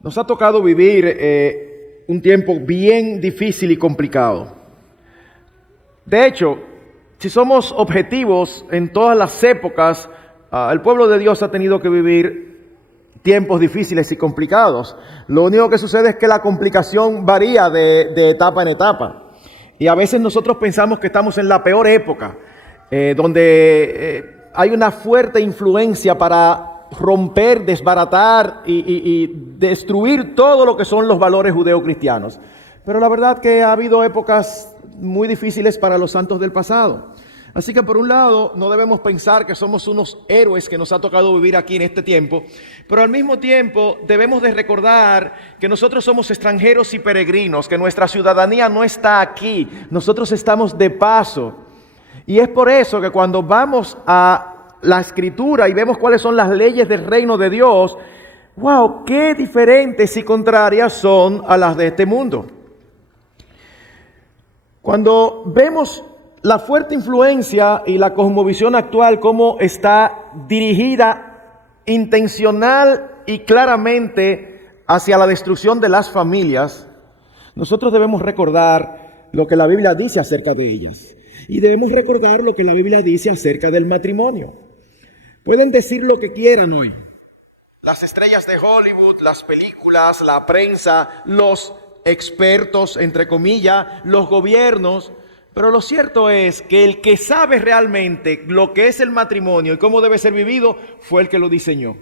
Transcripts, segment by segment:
Nos ha tocado vivir un tiempo bien difícil y complicado. De hecho, si somos objetivos, en todas las épocas, el pueblo de Dios ha tenido que vivir tiempos difíciles y complicados. Lo único que sucede es que la complicación varía de etapa en etapa. Y a veces nosotros pensamos que estamos en la peor época, donde hay una fuerte influencia para romper, desbaratar y destruir todo lo que son los valores judeocristianos. Pero la verdad que ha habido épocas muy difíciles para los santos del pasado. Así que por un lado no debemos pensar que somos unos héroes que nos ha tocado vivir aquí en este tiempo, pero al mismo tiempo debemos de recordar que nosotros somos extranjeros y peregrinos, que nuestra ciudadanía no está aquí, nosotros estamos de paso. Y es por eso que cuando vamos a la Escritura y vemos cuáles son las leyes del reino de Dios, wow, qué diferentes y contrarias son a las de este mundo. Cuando vemos la fuerte influencia y la cosmovisión actual, cómo está dirigida intencional y claramente hacia la destrucción de las familias, nosotros debemos recordar lo que la Biblia dice acerca de ellas. Y debemos recordar lo que la Biblia dice acerca del matrimonio. Pueden decir lo que quieran hoy. Las estrellas de Hollywood, las películas, la prensa, los expertos, entre comillas, los gobiernos. Pero lo cierto es que el que sabe realmente lo que es el matrimonio y cómo debe ser vivido fue el que lo diseñó.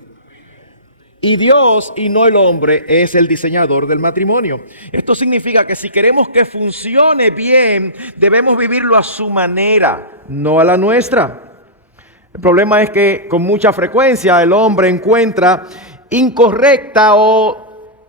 Y Dios y no el hombre es el diseñador del matrimonio. Esto significa que si queremos que funcione bien, debemos vivirlo a su manera, no a la nuestra. El problema es que con mucha frecuencia el hombre encuentra incorrecta o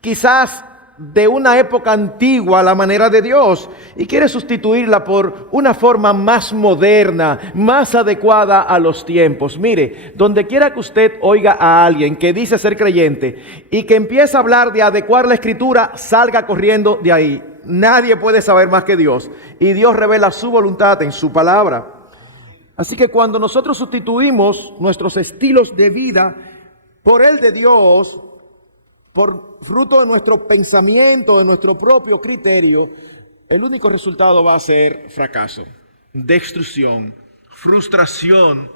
quizás de una época antigua la manera de Dios y quiere sustituirla por una forma más moderna, más adecuada a los tiempos. Mire, donde quiera que usted oiga a alguien que dice ser creyente y que empieza a hablar de adecuar la Escritura, salga corriendo de ahí. Nadie puede saber más que Dios y Dios revela su voluntad en su palabra. Así que cuando nosotros sustituimos nuestros estilos de vida por el de Dios, por fruto de nuestro pensamiento, de nuestro propio criterio, el único resultado va a ser fracaso, destrucción, frustración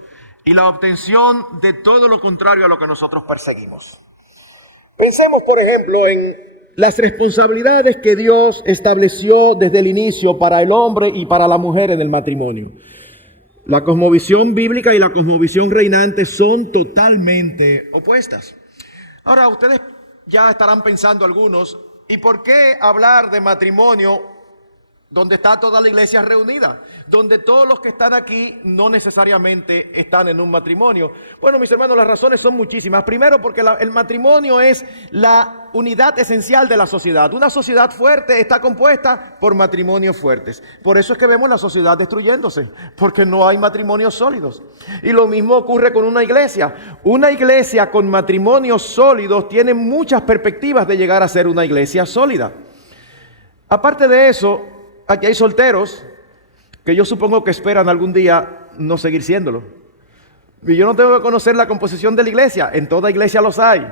y la obtención de todo lo contrario a lo que nosotros perseguimos. Pensemos, por ejemplo, en las responsabilidades que Dios estableció desde el inicio para el hombre y para la mujer en el matrimonio. La cosmovisión bíblica y la cosmovisión reinante son totalmente opuestas. Ahora, ustedes ya estarán pensando algunos, ¿y por qué hablar de matrimonio donde está toda la iglesia reunida? Donde todos los que están aquí no necesariamente están en un matrimonio. Bueno, mis hermanos, las razones son muchísimas. Primero, porque el matrimonio es la unidad esencial de la sociedad. Una sociedad fuerte está compuesta por matrimonios fuertes. Por eso es que vemos la sociedad destruyéndose, porque no hay matrimonios sólidos. Y lo mismo ocurre con una iglesia. Una iglesia con matrimonios sólidos tiene muchas perspectivas de llegar a ser una iglesia sólida. Aparte de eso, aquí hay solteros que yo supongo que esperan algún día no seguir siéndolo. Y yo no tengo que conocer la composición de la iglesia, en toda iglesia los hay.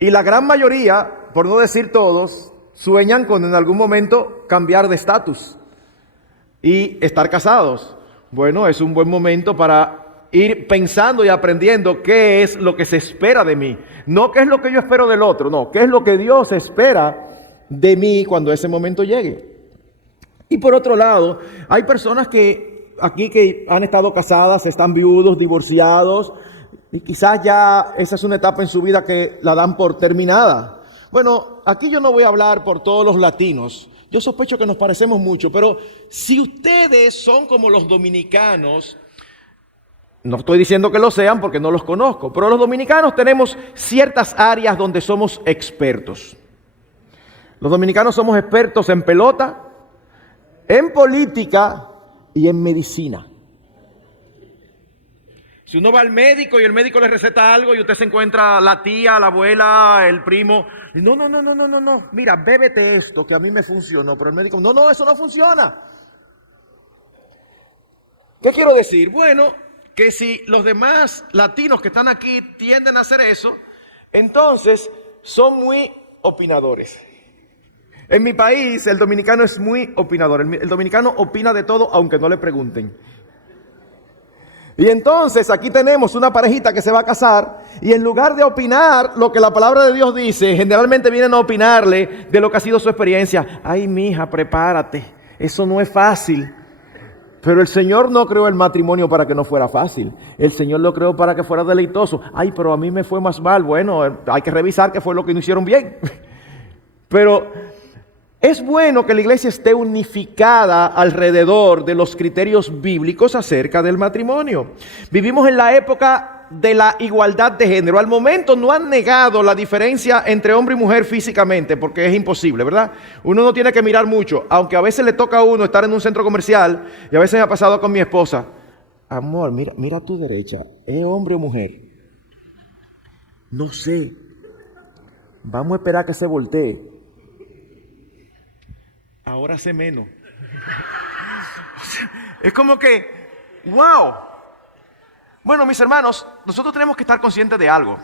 Y la gran mayoría, por no decir todos, sueñan con en algún momento cambiar de estatus y estar casados. Bueno, es un buen momento para ir pensando y aprendiendo qué es lo que se espera de mí. No qué es lo que yo espero del otro, no, qué es lo que Dios espera de mí cuando ese momento llegue. Y por otro lado, hay personas que aquí que han estado casadas, están viudos, divorciados, y quizás ya esa es una etapa en su vida que la dan por terminada. Bueno, aquí yo no voy a hablar por todos los latinos. Yo sospecho que nos parecemos mucho, pero si ustedes son como los dominicanos, no estoy diciendo que lo sean porque no los conozco, pero los dominicanos tenemos ciertas áreas donde somos expertos. Los dominicanos somos expertos en pelota, en política y en medicina. Si uno va al médico y el médico le receta algo y usted se encuentra la tía, la abuela, el primo, no, mira, bébete esto que a mí me funcionó, pero el médico, no, eso no funciona. ¿Qué quiero decir? Bueno, que si los demás latinos que están aquí tienden a hacer eso, entonces son muy opinadores. En mi país, el dominicano es muy opinador. El dominicano opina de todo, aunque no le pregunten. Y entonces aquí tenemos una parejita que se va a casar y en lugar de opinar lo que la palabra de Dios dice, generalmente vienen a opinarle de lo que ha sido su experiencia. Ay, mija, prepárate. Eso no es fácil. Pero el Señor no creó el matrimonio para que no fuera fácil. El Señor lo creó para que fuera deleitoso. Ay, pero a mí me fue más mal. Bueno, hay que revisar qué fue lo que no hicieron bien. Pero es bueno que la iglesia esté unificada alrededor de los criterios bíblicos acerca del matrimonio. Vivimos en la época de la igualdad de género. Al momento no han negado la diferencia entre hombre y mujer físicamente, porque es imposible, ¿verdad? Uno no tiene que mirar mucho, aunque a veces le toca a uno estar en un centro comercial, y a veces me ha pasado con mi esposa. Amor, mira a tu derecha, ¿es hombre o mujer? No sé. Vamos a esperar que se voltee. Ahora sé menos. Es como que, wow. Bueno, mis hermanos, nosotros tenemos que estar conscientes de algo.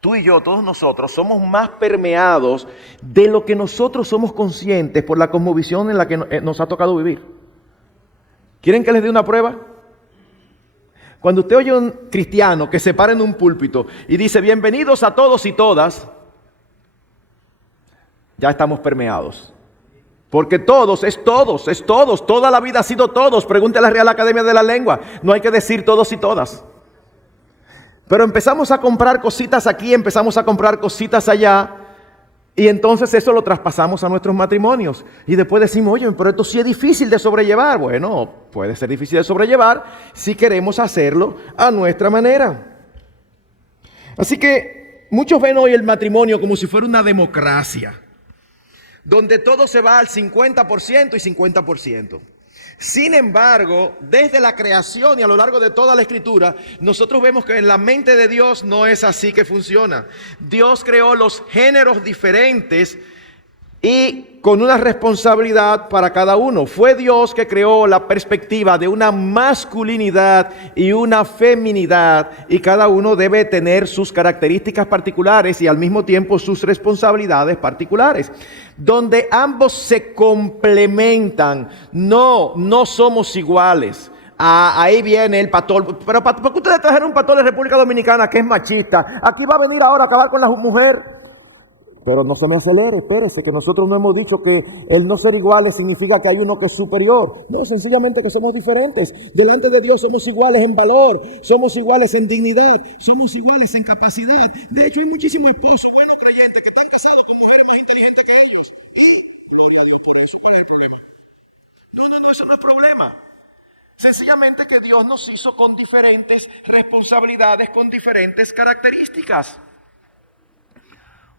Tú y yo, todos nosotros, somos más permeados de lo que nosotros somos conscientes por la cosmovisión en la que nos ha tocado vivir. ¿Quieren que les dé una prueba? Cuando usted oye a un cristiano que se para en un púlpito y dice, bienvenidos a todos y todas, ya estamos permeados. Porque todos, toda la vida ha sido todos. Pregunte a la Real Academia de la Lengua. No hay que decir todos y todas. Pero empezamos a comprar cositas aquí, empezamos a comprar cositas allá. Y entonces eso lo traspasamos a nuestros matrimonios. Y después decimos, oye, pero esto sí es difícil de sobrellevar. Bueno, puede ser difícil de sobrellevar si queremos hacerlo a nuestra manera. Así que muchos ven hoy el matrimonio como si fuera una democracia, donde todo se va al 50% y 50%. Sin embargo, desde la creación y a lo largo de toda la Escritura, nosotros vemos que en la mente de Dios no es así que funciona. Dios creó los géneros diferentes y con una responsabilidad para cada uno. Fue Dios que creó la perspectiva de una masculinidad y una feminidad, y cada uno debe tener sus características particulares y al mismo tiempo sus responsabilidades particulares, donde ambos se complementan. No somos iguales. Ahí viene el pastor. Pero ¿por qué ustedes trajeron un pastor de República Dominicana que es machista? Aquí va a venir ahora a acabar con la mujer. Pero no se me acelere, espérese, que nosotros no hemos dicho que el no ser iguales significa que hay uno que es superior. No, sencillamente que somos diferentes. Delante de Dios somos iguales en valor, somos iguales en dignidad, somos iguales en capacidad. De hecho, hay muchísimos esposos buenos creyentes que están casados con mujeres más inteligentes que ellos. Y, gloria a Dios por eso, ¿cuál es el problema? No, eso no es problema. Sencillamente que Dios nos hizo con diferentes responsabilidades, con diferentes características.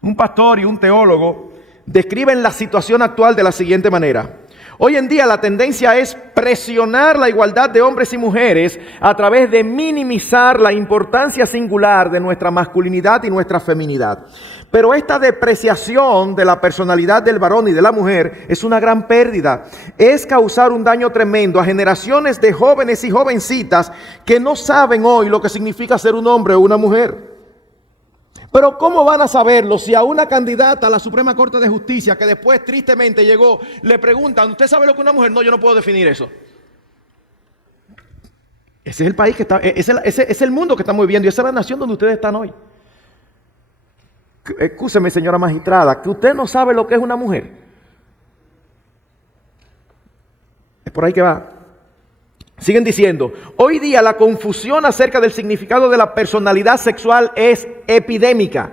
Un pastor y un teólogo describen la situación actual de la siguiente manera. Hoy en día la tendencia es presionar la igualdad de hombres y mujeres a través de minimizar la importancia singular de nuestra masculinidad y nuestra feminidad. Pero esta depreciación de la personalidad del varón y de la mujer es una gran pérdida. Es causar un daño tremendo a generaciones de jóvenes y jovencitas que no saben hoy lo que significa ser un hombre o una mujer. Pero ¿cómo van a saberlo si a una candidata a la Suprema Corte de Justicia, que después tristemente llegó, le preguntan, ¿usted sabe lo que es una mujer? No, yo no puedo definir eso. Ese es el país que está, ese es el mundo que estamos viviendo, y esa es la nación donde ustedes están hoy. Excúseme, señora magistrada, que usted no sabe lo que es una mujer. Es por ahí que va. Siguen diciendo, hoy día la confusión acerca del significado de la personalidad sexual es epidémica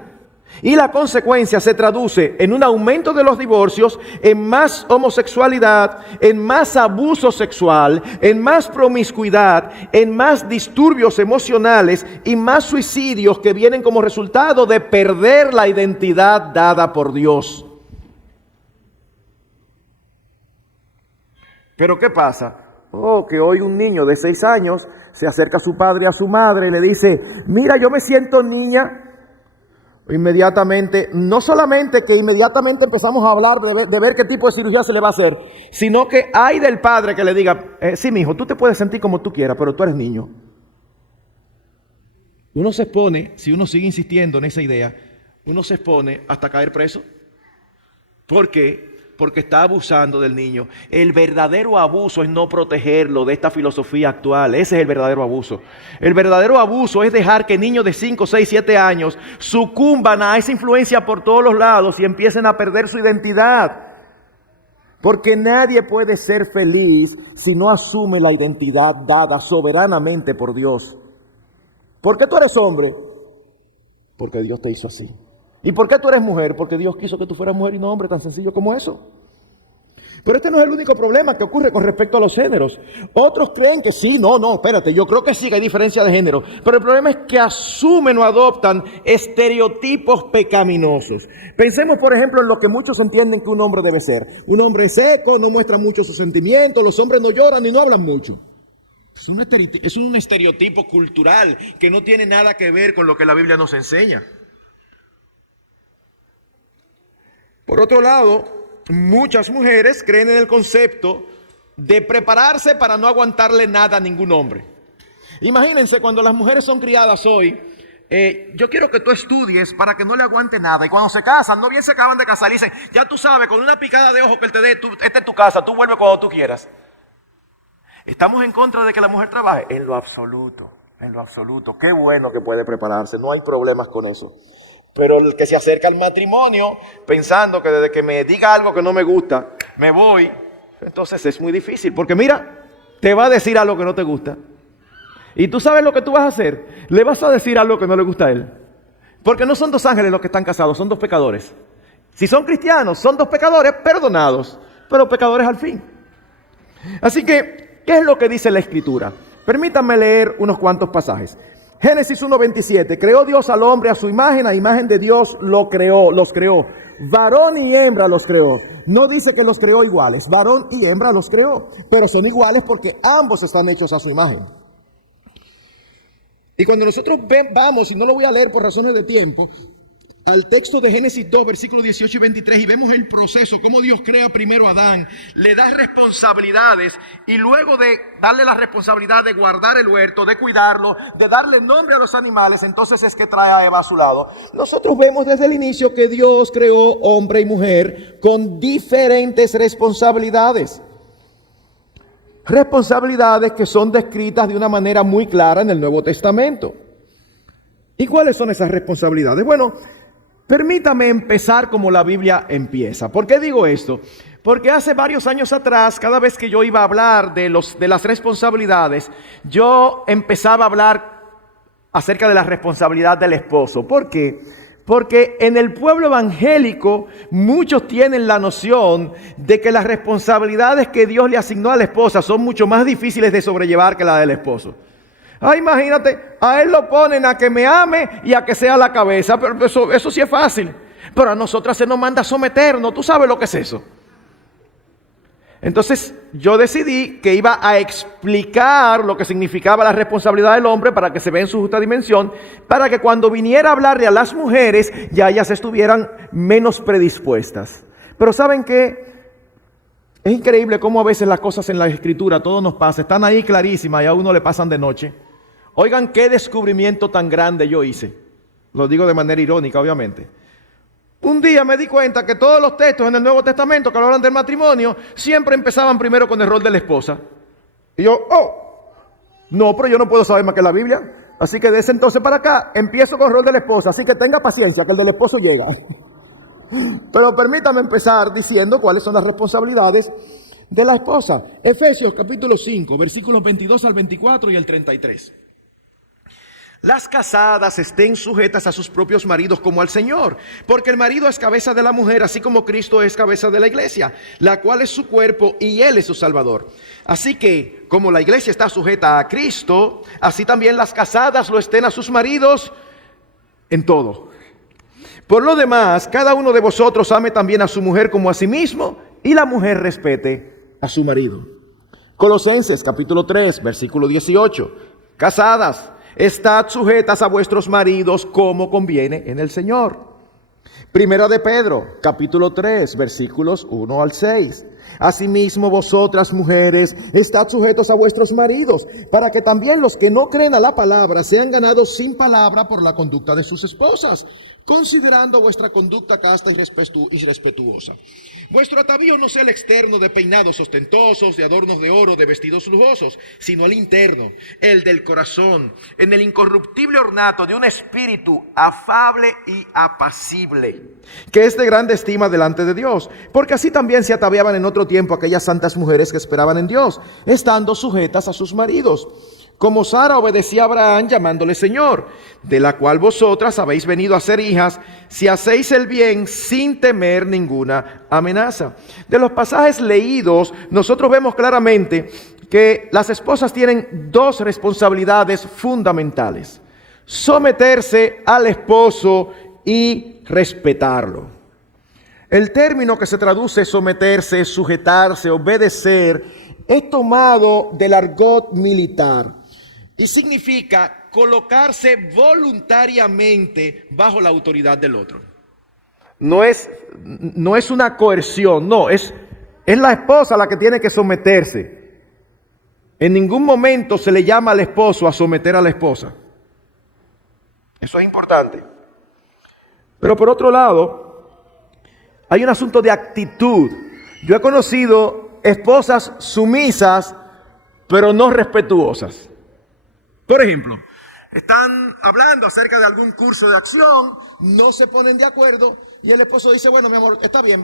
y la consecuencia se traduce en un aumento de los divorcios, en más homosexualidad, en más abuso sexual, en más promiscuidad, en más disturbios emocionales y más suicidios que vienen como resultado de perder la identidad dada por Dios. ¿Pero qué pasa? Que hoy un niño de 6 años se acerca a su padre y a su madre y le dice, mira, yo me siento niña. Inmediatamente, no solamente que inmediatamente empezamos a hablar de ver qué tipo de cirugía se le va a hacer, sino que hay del padre que le diga, sí, mijo, tú te puedes sentir como tú quieras, pero tú eres niño. Uno se expone, si uno sigue insistiendo en esa idea, uno se expone hasta caer preso. ¿Por qué? Porque está abusando del niño. El verdadero abuso es no protegerlo de esta filosofía actual. Ese es el verdadero abuso. El verdadero abuso es dejar que niños de 5, 6, 7 años sucumban a esa influencia por todos los lados y empiecen a perder su identidad. Porque nadie puede ser feliz si no asume la identidad dada soberanamente por Dios. ¿Por qué tú eres hombre? Porque Dios te hizo así. ¿Y por qué tú eres mujer? Porque Dios quiso que tú fueras mujer y no hombre, tan sencillo como eso. Pero este no es el único problema que ocurre con respecto a los géneros. Otros creen que sí, espérate, yo creo que sí que hay diferencia de género. Pero el problema es que asumen o adoptan estereotipos pecaminosos. Pensemos, por ejemplo, en lo que muchos entienden que un hombre debe ser. Un hombre seco, no muestra mucho sus sentimientos, los hombres no lloran y no hablan mucho. Es un estereotipo cultural que no tiene nada que ver con lo que la Biblia nos enseña. Por otro lado, muchas mujeres creen en el concepto de prepararse para no aguantarle nada a ningún hombre. Imagínense cuando las mujeres son criadas hoy, yo quiero que tú estudies para que no le aguante nada. Y cuando se casan, no bien se acaban de casar, dicen, ya tú sabes, con una picada de ojo que él te dé, esta es tu casa, tú vuelves cuando tú quieras. ¿Estamos en contra de que la mujer trabaje? En lo absoluto, en lo absoluto. Qué bueno que puede prepararse, no hay problemas con eso. Pero el que se acerca al matrimonio pensando que desde que me diga algo que no me gusta, me voy, entonces es muy difícil. Porque mira, te va a decir algo que no te gusta. Y tú sabes lo que tú vas a hacer. Le vas a decir algo que no le gusta a él. Porque no son dos ángeles los que están casados, son dos pecadores. Si son cristianos, son dos pecadores perdonados, pero pecadores al fin. Así que, ¿qué es lo que dice la Escritura? Permítanme leer unos cuantos pasajes. Génesis 1:27, creó Dios al hombre a su imagen, a imagen de Dios los creó. Varón y hembra los creó. No dice que los creó iguales, varón y hembra los creó, pero son iguales porque ambos están hechos a su imagen. Y cuando nosotros vamos, y no lo voy a leer por razones de tiempo, al texto de Génesis 2, versículos 18 y 23, y vemos el proceso, cómo Dios crea primero a Adán, le da responsabilidades, y luego de darle la responsabilidad de guardar el huerto, de cuidarlo, de darle nombre a los animales, entonces es que trae a Eva a su lado. Nosotros vemos desde el inicio que Dios creó hombre y mujer con diferentes responsabilidades. Responsabilidades que son descritas de una manera muy clara en el Nuevo Testamento. ¿Y cuáles son esas responsabilidades? Bueno, permítame empezar como la Biblia empieza. ¿Por qué digo esto? Porque hace varios años atrás, cada vez que yo iba a hablar de las responsabilidades, yo empezaba a hablar acerca de la responsabilidad del esposo. ¿Por qué? Porque en el pueblo evangélico muchos tienen la noción de que las responsabilidades que Dios le asignó a la esposa son mucho más difíciles de sobrellevar que la del esposo. Imagínate, a él lo ponen a que me ame y a que sea la cabeza, pero eso sí es fácil. Pero a nosotras se nos manda a someternos, ¿tú sabes lo que es eso? Entonces yo decidí que iba a explicar lo que significaba la responsabilidad del hombre para que se vea en su justa dimensión, para que cuando viniera a hablarle a las mujeres ya ellas estuvieran menos predispuestas. Pero ¿saben qué? Es increíble cómo a veces las cosas en la Escritura, todo nos pasa, están ahí clarísimas y a uno le pasan de noche. Oigan qué descubrimiento tan grande yo hice. Lo digo de manera irónica, obviamente. Un día me di cuenta que todos los textos en el Nuevo Testamento que hablan del matrimonio siempre empezaban primero con el rol de la esposa. Y yo, no, pero yo no puedo saber más que la Biblia. Así que de ese entonces para acá empiezo con el rol de la esposa. Así que tenga paciencia que el del esposo llega. Pero permítame empezar diciendo cuáles son las responsabilidades de la esposa. Efesios capítulo 5, versículos 22 al 24 y el 33. Las casadas estén sujetas a sus propios maridos como al Señor, porque el marido es cabeza de la mujer, así como Cristo es cabeza de la iglesia, la cual es su cuerpo y Él es su Salvador. Así que, como la iglesia está sujeta a Cristo, así también las casadas lo estén a sus maridos en todo. Por lo demás, cada uno de vosotros ame también a su mujer como a sí mismo, y la mujer respete a su marido. Colosenses capítulo 3, versículo 18. Casadas, estad sujetas a vuestros maridos como conviene en el Señor. Primera de Pedro, capítulo 3, versículos 1 al 6. Asimismo, vosotras, mujeres, estad sujetos a vuestros maridos, para que también los que no creen a la palabra sean ganados sin palabra por la conducta de sus esposas, considerando vuestra conducta casta y respetuosa. Vuestro atavío no sea el externo de peinados ostentosos, de adornos de oro, de vestidos lujosos, sino el interno, el del corazón, en el incorruptible ornato de un espíritu afable y apacible, que es de grande estima delante de Dios, porque así también se ataviaban en otro tiempo aquellas santas mujeres que esperaban en Dios, estando sujetas a sus maridos, como Sara obedecía a Abraham llamándole Señor, de la cual vosotras habéis venido a ser hijas, si hacéis el bien sin temer ninguna amenaza. De los pasajes leídos, nosotros vemos claramente que las esposas tienen dos responsabilidades fundamentales: someterse al esposo y respetarlo. El término que se traduce someterse, sujetarse, obedecer, es tomado del argot militar y significa colocarse voluntariamente bajo la autoridad del otro. No es una coerción, no, es la esposa la que tiene que someterse. En ningún momento se le llama al esposo a someter a la esposa. Eso es importante. Pero por otro lado, hay un asunto de actitud. Yo he conocido esposas sumisas, pero no respetuosas. Por ejemplo, están hablando acerca de algún curso de acción, no se ponen de acuerdo y el esposo dice, bueno, mi amor, está bien,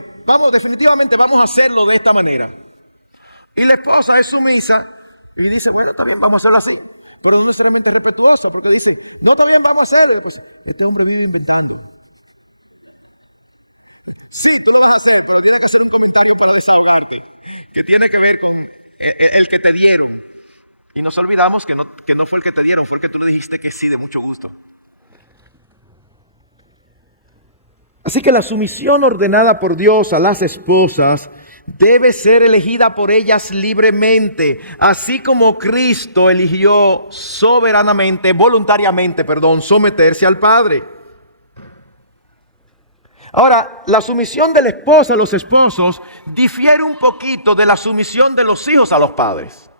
definitivamente vamos a hacerlo de esta manera. Y la esposa es sumisa y dice, bueno, está bien, vamos a hacerlo así. Pero no necesariamente respetuosa, porque dice, no, está bien, vamos a hacerlo. Pues, este hombre vive inventando. Sí, tú lo vas a hacer, pero tienes que hacer un comentario para desahogarte, que tiene que ver con el que te dieron. Y nos olvidamos que no fue el que te dieron, fue el que tú le dijiste que sí de mucho gusto. Así que la sumisión ordenada por Dios a las esposas debe ser elegida por ellas libremente, así como Cristo eligió voluntariamente, someterse al Padre. Ahora, la sumisión de la esposa a los esposos difiere un poquito de la sumisión de los hijos a los padres.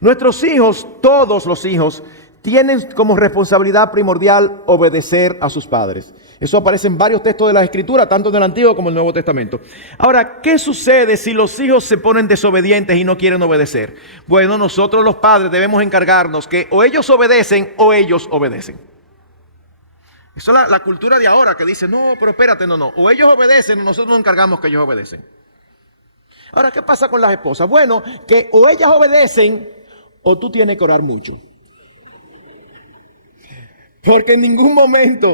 Nuestros hijos, todos los hijos, tienen como responsabilidad primordial obedecer a sus padres. Eso aparece en varios textos de la Escritura, tanto en el Antiguo como en el Nuevo Testamento. Ahora, ¿qué sucede si los hijos se ponen desobedientes y no quieren obedecer? Bueno, nosotros los padres debemos encargarnos que o ellos obedecen o ellos obedecen. Eso es la cultura de ahora que dice, no, pero espérate, no. O ellos obedecen o nosotros nos encargamos que ellos obedecen. Ahora, ¿qué pasa con las esposas? Bueno, que o ellas obedecen o tú tienes que orar mucho. Porque en ningún momento,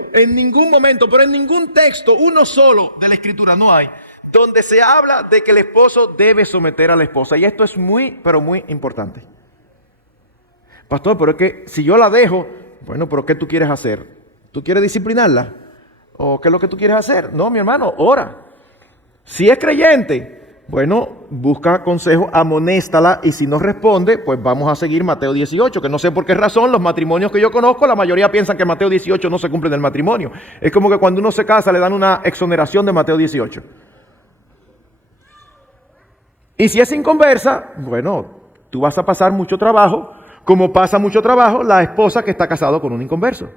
pero en ningún texto, uno solo de la Escritura no hay, donde se habla de que el esposo debe someter a la esposa. Y esto es muy, pero muy importante. Pastor, pero es que si yo la dejo, bueno, pero ¿qué tú quieres hacer? ¿Tú quieres disciplinarla? ¿O qué es lo que tú quieres hacer? No, mi hermano, ora. Si es creyente, bueno, busca consejo, amonéstala, y si no responde, pues vamos a seguir Mateo 18, que no sé por qué razón los matrimonios que yo conozco, la mayoría piensan que Mateo 18 no se cumple en el matrimonio. Es como que cuando uno se casa le dan una exoneración de Mateo 18. Y si es inconversa, bueno, tú vas a pasar mucho trabajo, como pasa mucho trabajo la esposa que está casada con un inconverso.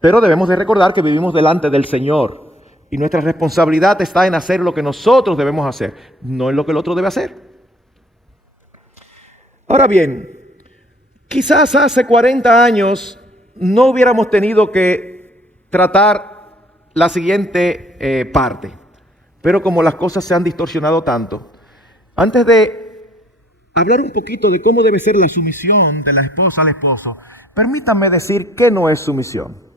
Pero debemos de recordar que vivimos delante del Señor y nuestra responsabilidad está en hacer lo que nosotros debemos hacer, no en lo que el otro debe hacer. Ahora bien, quizás hace 40 años no hubiéramos tenido que tratar la siguiente parte, pero como las cosas se han distorsionado tanto, antes de hablar un poquito de cómo debe ser la sumisión de la esposa al esposo, permítanme decir qué no es sumisión.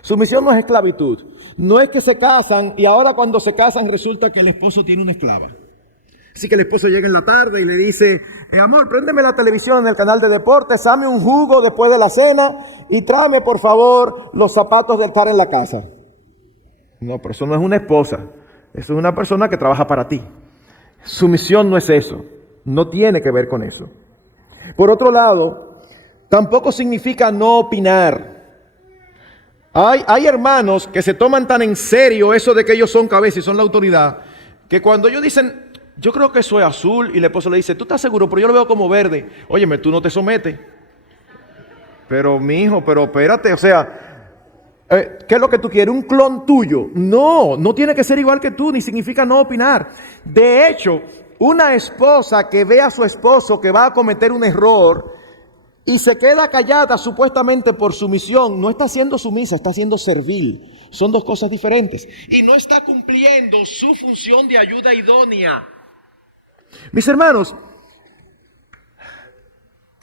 Sumisión no es esclavitud. No es que se casan y ahora cuando se casan resulta que el esposo tiene una esclava. Así que el esposo llega en la tarde y le dice, amor, préndeme la televisión en el canal de deportes, dame un jugo después de la cena y tráeme por favor los zapatos de estar en la casa. No, pero eso no es una esposa. Eso es una persona que trabaja para ti. Sumisión no es eso. No tiene que ver con eso. Por otro lado, tampoco significa no opinar. Hay hermanos que se toman tan en serio eso de que ellos son cabeza y son la autoridad, que cuando ellos dicen, yo creo que eso es azul, y el esposo le dice, ¿tú estás seguro? Pero yo lo veo como verde. Óyeme, tú no te sometes. Pero mi hijo, pero espérate, o sea, ¿qué es lo que tú quieres? ¿Un clon tuyo? No, no tiene que ser igual que tú, ni significa no opinar. De hecho, una esposa que ve a su esposo que va a cometer un error y se queda callada supuestamente por sumisión, no está siendo sumisa, está siendo servil. Son dos cosas diferentes. Y no está cumpliendo su función de ayuda idónea. Mis hermanos,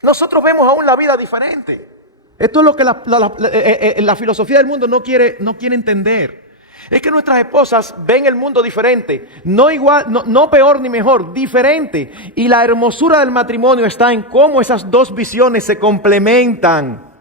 nosotros vemos aún la vida diferente. Esto es lo que la filosofía del mundo no quiere entender. Es que nuestras esposas ven el mundo diferente, no igual, no peor ni mejor, diferente. Y la hermosura del matrimonio está en cómo esas dos visiones se complementan.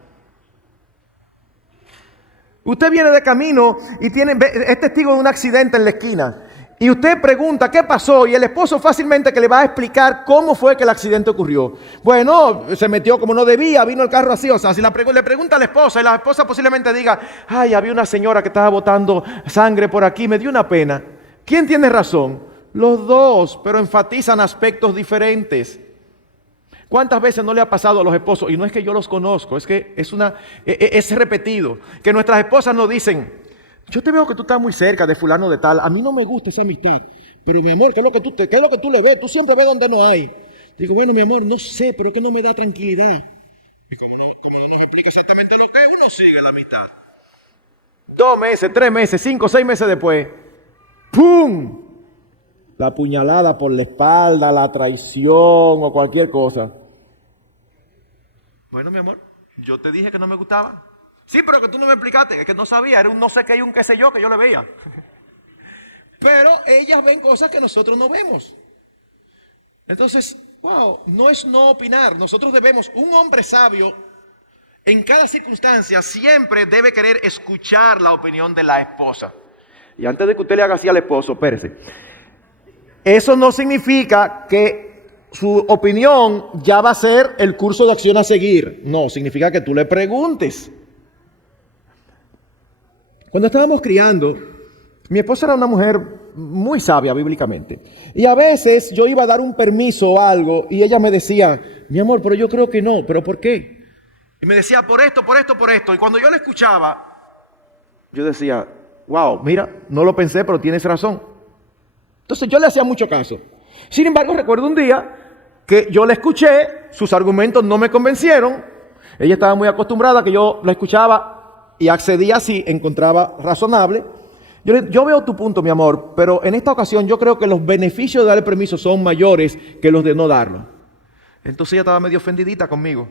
Usted viene de camino y es testigo de un accidente en la esquina. Y usted pregunta, ¿qué pasó? Y el esposo fácilmente que le va a explicar cómo fue que el accidente ocurrió. Bueno, se metió como no debía, vino el carro así. O sea, si le pregunta a la esposa y la esposa posiblemente diga, ay, había una señora que estaba botando sangre por aquí, me dio una pena. ¿Quién tiene razón? Los dos, pero enfatizan aspectos diferentes. ¿Cuántas veces no le ha pasado a los esposos? Y no es que yo los conozco, es que es repetido. Que nuestras esposas nos dicen, yo te veo que tú estás muy cerca de fulano de tal, a mí no me gusta esa amistad, pero mi amor, ¿qué es lo que tú le ves? Tú siempre ves donde no hay. Digo, bueno, mi amor, no sé, pero es que no me da tranquilidad. Y como no me explica exactamente lo que es, uno sigue la amistad. 2 meses, 3 meses, 5, 6 meses después, ¡pum! La puñalada por la espalda, la traición o cualquier cosa. Bueno, mi amor, yo te dije que no me gustaba. Sí, pero que tú no me explicaste, es que no sabía, era un no sé qué y un qué sé yo que yo le veía. Pero ellas ven cosas que nosotros no vemos. Entonces, wow, no es no opinar. Nosotros debemos, un hombre sabio, en cada circunstancia, siempre debe querer escuchar la opinión de la esposa. Y antes de que usted le haga así al esposo, espérese. Eso no significa que su opinión ya va a ser el curso de acción a seguir. No, significa que tú le preguntes. Cuando estábamos criando, mi esposa era una mujer muy sabia bíblicamente. Y a veces yo iba a dar un permiso o algo y ella me decía, mi amor, pero yo creo que no, ¿pero por qué? Y me decía, por esto, por esto, por esto. Y cuando yo la escuchaba, yo decía, wow, mira, no lo pensé, pero tienes razón. Entonces yo le hacía mucho caso. Sin embargo, recuerdo un día que yo la escuché, sus argumentos no me convencieron. Ella estaba muy acostumbrada a que yo la escuchaba y accedía si encontraba razonable. Yo veo tu punto, mi amor, pero en esta ocasión yo creo que los beneficios de dar el permiso son mayores que los de no darlo. Entonces ella estaba medio ofendidita conmigo.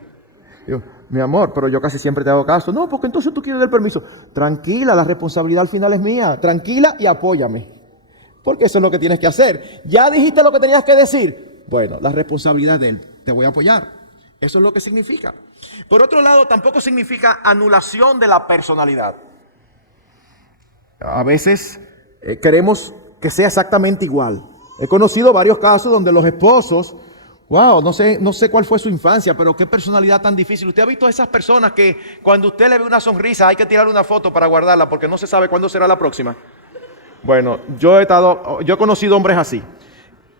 Yo, mi amor, pero yo casi siempre te hago caso. No, porque entonces tú quieres dar el permiso. Tranquila, la responsabilidad al final es mía. Tranquila y apóyame. Porque eso es lo que tienes que hacer. Ya dijiste lo que tenías que decir. Bueno, la responsabilidad de él. Te voy a apoyar. Eso es lo que significa. Por otro lado, tampoco significa anulación de la personalidad. A veces queremos que sea exactamente igual. He conocido varios casos donde los esposos, wow, no sé cuál fue su infancia, pero qué personalidad tan difícil. ¿Usted ha visto a esas personas que cuando usted le ve una sonrisa hay que tirar una foto para guardarla porque no se sabe cuándo será la próxima? Bueno, yo he conocido hombres así.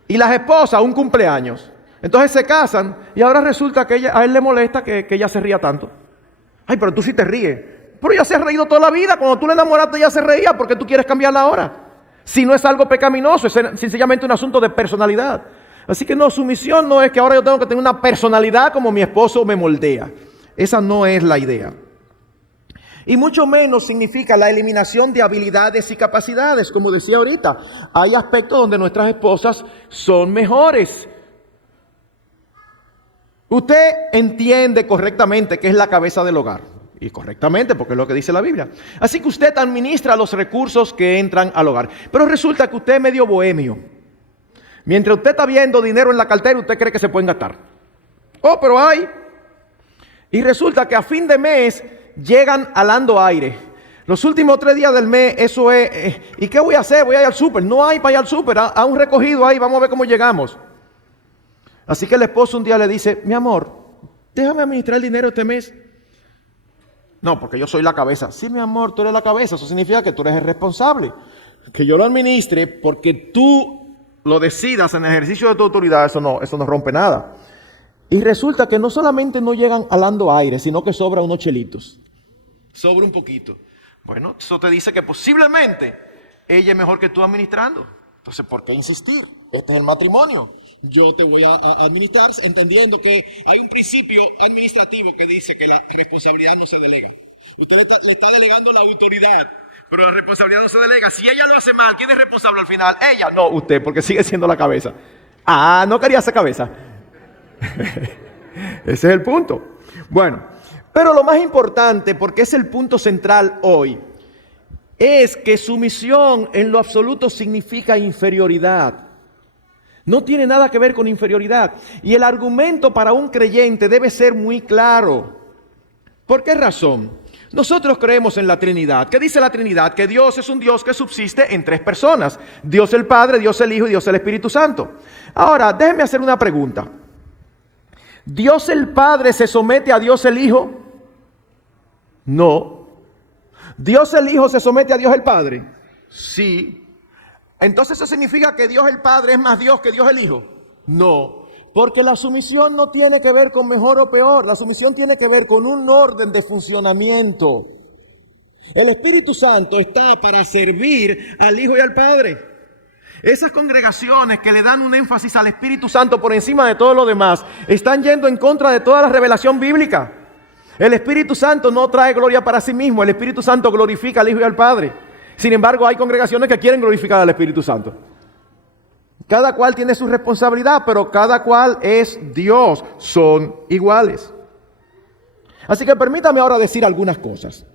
Y las esposas, un cumpleaños. Entonces se casan y ahora resulta que a él le molesta que ella se ría tanto. Ay, pero tú sí te ríes. Pero ella se ha reído toda la vida. Cuando tú le enamoraste ella se reía. ¿Por qué tú quieres cambiarla ahora? Si no es algo pecaminoso, es sencillamente un asunto de personalidad. Así que no, su misión no es que ahora yo tengo que tener una personalidad como mi esposo me moldea. Esa no es la idea. Y mucho menos significa la eliminación de habilidades y capacidades. Como decía ahorita, hay aspectos donde nuestras esposas son mejores. Usted entiende correctamente que es la cabeza del hogar. Y correctamente, porque es lo que dice la Biblia. Así que usted administra los recursos que entran al hogar. Pero resulta que usted es medio bohemio. Mientras usted está viendo dinero en la cartera, usted cree que se pueden gastar. Oh, pero hay. Y resulta que a fin de mes llegan alando aire. Los últimos 3 días del mes, eso es. ¿Y qué voy a hacer? Voy a ir al súper. No hay para ir al súper. A un recogido ahí, vamos a ver cómo llegamos. Así que el esposo un día le dice, mi amor, déjame administrar el dinero este mes. No, porque yo soy la cabeza. Sí, mi amor, tú eres la cabeza. Eso significa que tú eres el responsable. Que yo lo administre porque tú lo decidas en el ejercicio de tu autoridad, eso no rompe nada. Y resulta que no solamente no llegan alando aire, sino que sobra unos chelitos. Sobra un poquito. Bueno, eso te dice que posiblemente ella es mejor que tú administrando. Entonces, ¿por qué insistir? Este es el matrimonio. Yo te voy a administrar entendiendo que hay un principio administrativo que dice que la responsabilidad no se delega. Usted le está delegando la autoridad, pero la responsabilidad no se delega. Si ella lo hace mal, ¿quién es responsable al final? Ella. No, usted, porque sigue siendo la cabeza. Ah, no quería ser cabeza. Ese es el punto. Bueno, pero lo más importante, porque es el punto central hoy, es que sumisión en lo absoluto significa inferioridad. No tiene nada que ver con inferioridad. Y el argumento para un creyente debe ser muy claro. ¿Por qué razón? Nosotros creemos en la Trinidad. ¿Qué dice la Trinidad? Que Dios es un Dios que subsiste en 3 personas. Dios el Padre, Dios el Hijo y Dios el Espíritu Santo. Ahora, déjenme hacer una pregunta. ¿Dios el Padre se somete a Dios el Hijo? No. ¿Dios el Hijo se somete a Dios el Padre? Sí. Entonces, ¿eso significa que Dios el Padre es más Dios que Dios el Hijo? No. Porque la sumisión no tiene que ver con mejor o peor. La sumisión tiene que ver con un orden de funcionamiento. El Espíritu Santo está para servir al Hijo y al Padre. Esas congregaciones que le dan un énfasis al Espíritu Santo por encima de todo lo demás, están yendo en contra de toda la revelación bíblica. El Espíritu Santo no trae gloria para sí mismo. El Espíritu Santo glorifica al Hijo y al Padre. Sin embargo, hay congregaciones que quieren glorificar al Espíritu Santo. Cada cual tiene su responsabilidad, pero cada cual es Dios. Son iguales. Así que permítame ahora decir algunas cosas.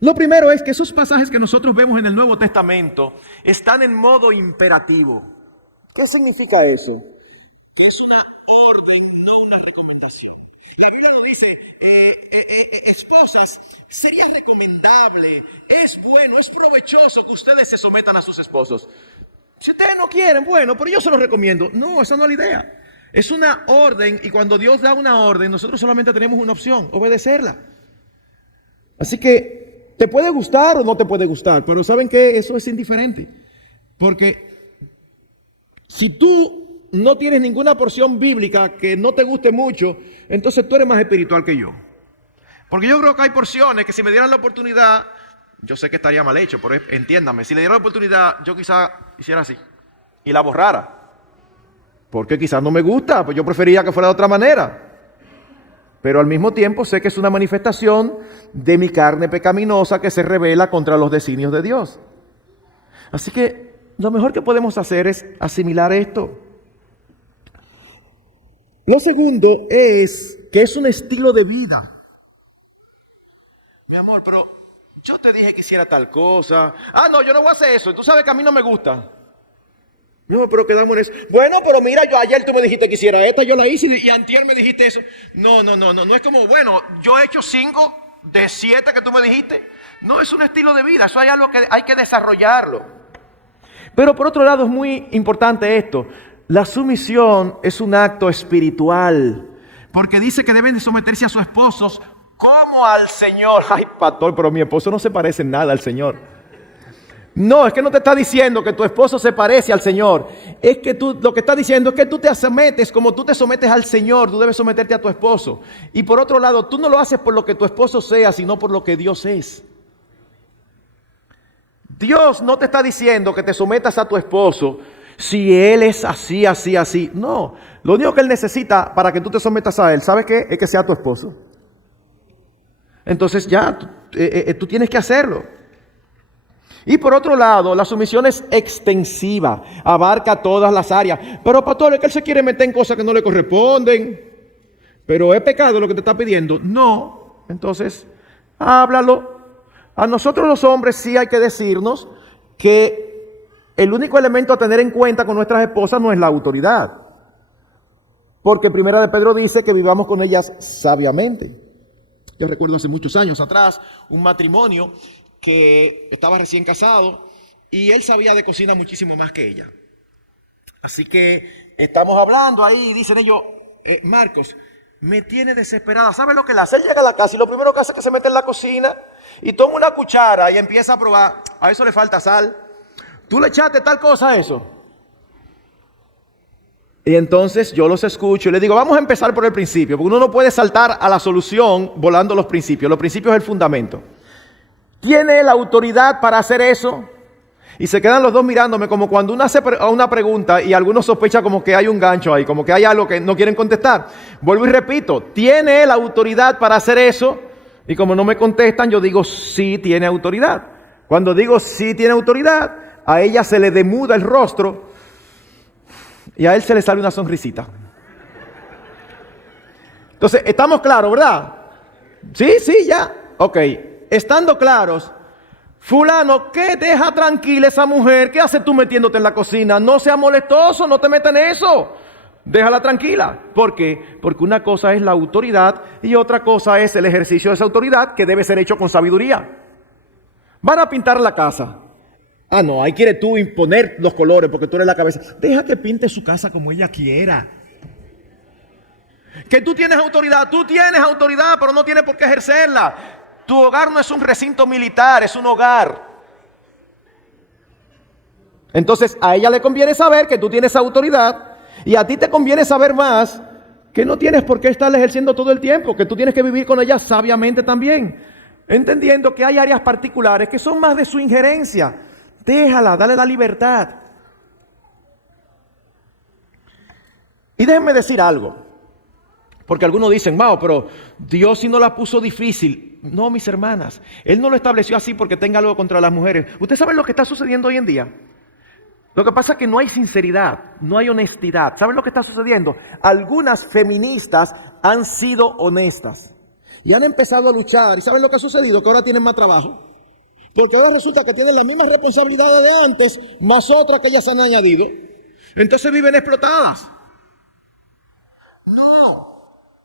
Lo primero es que esos pasajes que nosotros vemos en el Nuevo Testamento están en modo imperativo. ¿Qué significa eso? Que es una orden, no una recomendación. La Biblia nos dice, esposas, sería recomendable, es bueno, es provechoso que ustedes se sometan a sus esposos. Si ustedes no quieren, bueno, pero yo se los recomiendo. No, esa no es la idea. Es una orden y cuando Dios da una orden, nosotros solamente tenemos una opción, obedecerla. Así que te puede gustar o no te puede gustar, pero ¿saben qué? Eso es indiferente. Porque si tú no tienes ninguna porción bíblica que no te guste mucho, entonces tú eres más espiritual que yo. Porque yo creo que hay porciones que si me dieran la oportunidad, yo sé que estaría mal hecho, pero entiéndame, si le dieran la oportunidad, yo quizá hiciera así y la borrara. Porque quizás no me gusta, pues yo prefería que fuera de otra manera. Pero al mismo tiempo sé que es una manifestación de mi carne pecaminosa que se revela contra los designios de Dios. Así que lo mejor que podemos hacer es asimilar esto. Lo segundo es que es un estilo de vida. Mi amor, pero yo te dije que hiciera tal cosa. Ah, no, yo no voy a hacer eso. Tú sabes que a mí no me gusta. No, pero quedamos en eso. Bueno, pero mira, yo ayer tú me dijiste que hiciera esta, yo la hice y antier me dijiste eso. No es como, bueno, yo he hecho 5 de 7 que tú me dijiste. No, es un estilo de vida, eso hay algo que hay que desarrollarlo. Pero por otro lado es muy importante esto. La sumisión es un acto espiritual. Porque dice que deben de someterse a sus esposos como al Señor. Ay, pastor, pero mi esposo no se parece en nada al Señor. No, es que no te está diciendo que tu esposo se parece al Señor. Es que tú, lo que está diciendo es que tú te sometes como tú te sometes al Señor. Tú debes someterte a tu esposo. Y por otro lado, tú no lo haces por lo que tu esposo sea, sino por lo que Dios es. Dios no te está diciendo que te sometas a tu esposo si él es así, así, así. No, lo único que él necesita para que tú te sometas a él, ¿sabes qué? Es que sea tu esposo. Entonces ya, tú tienes que hacerlo. Y por otro lado, la sumisión es extensiva, abarca todas las áreas. Pero pastor, es que él se quiere meter en cosas que no le corresponden. Pero es pecado lo que te está pidiendo. No, entonces, háblalo. A nosotros los hombres sí hay que decirnos que el único elemento a tener en cuenta con nuestras esposas no es la autoridad. Porque Primera de Pedro dice que vivamos con ellas sabiamente. Yo recuerdo hace muchos años atrás un matrimonio que estaba recién casado y él sabía de cocina muchísimo más que ella. Así que estamos hablando ahí y dicen ellos, Marcos, me tiene desesperada. ¿Sabe lo que le hace? Él llega a la casa y lo primero que hace es que se mete en la cocina y toma una cuchara y empieza a probar. A eso le falta sal. ¿Tú le echaste tal cosa a eso? Y entonces yo los escucho y les digo, vamos a empezar por el principio, porque uno no puede saltar a la solución volando los principios. Los principios es el fundamento. ¿Tiene la autoridad para hacer eso? Y se quedan los dos mirándome como cuando uno hace una pregunta y algunos sospechan como que hay un gancho ahí, como que hay algo que no quieren contestar. Vuelvo y repito, ¿tiene la autoridad para hacer eso? Y como no me contestan, yo digo, sí tiene autoridad. Cuando digo sí tiene autoridad, a ella se le demuda el rostro y a él se le sale una sonrisita. Entonces, estamos claros, ¿verdad? Sí, ya. Ok, estando claros. Fulano, ¿qué deja tranquila esa mujer? ¿Qué haces tú metiéndote en la cocina? No seas molestoso, no te metas en eso. Déjala tranquila. ¿Por qué? Porque una cosa es la autoridad y otra cosa es el ejercicio de esa autoridad que debe ser hecho con sabiduría. Van a pintar la casa. Ah, no, ahí quieres tú imponer los colores porque tú eres la cabeza. Deja que pinte su casa como ella quiera. Que tú tienes autoridad, pero no tienes por qué ejercerla. Tu hogar no es un recinto militar, es un hogar. Entonces a ella le conviene saber que tú tienes autoridad y a ti te conviene saber más que no tienes por qué estarla ejerciendo todo el tiempo, que tú tienes que vivir con ella sabiamente también, entendiendo que hay áreas particulares que son más de su injerencia. Déjala, dale la libertad. Y déjenme decir algo. Porque algunos dicen, wow, pero Dios sí no la puso difícil. No, mis hermanas, Él no lo estableció así porque tenga algo contra las mujeres. ¿Ustedes saben lo que está sucediendo hoy en día? Lo que pasa es que no hay sinceridad, no hay honestidad. ¿Saben lo que está sucediendo? Algunas feministas han sido honestas y han empezado a luchar. ¿Y saben lo que ha sucedido? Que ahora tienen más trabajo. Porque ahora resulta que tienen las mismas responsabilidades de antes, más otras que ellas han añadido. Entonces viven explotadas.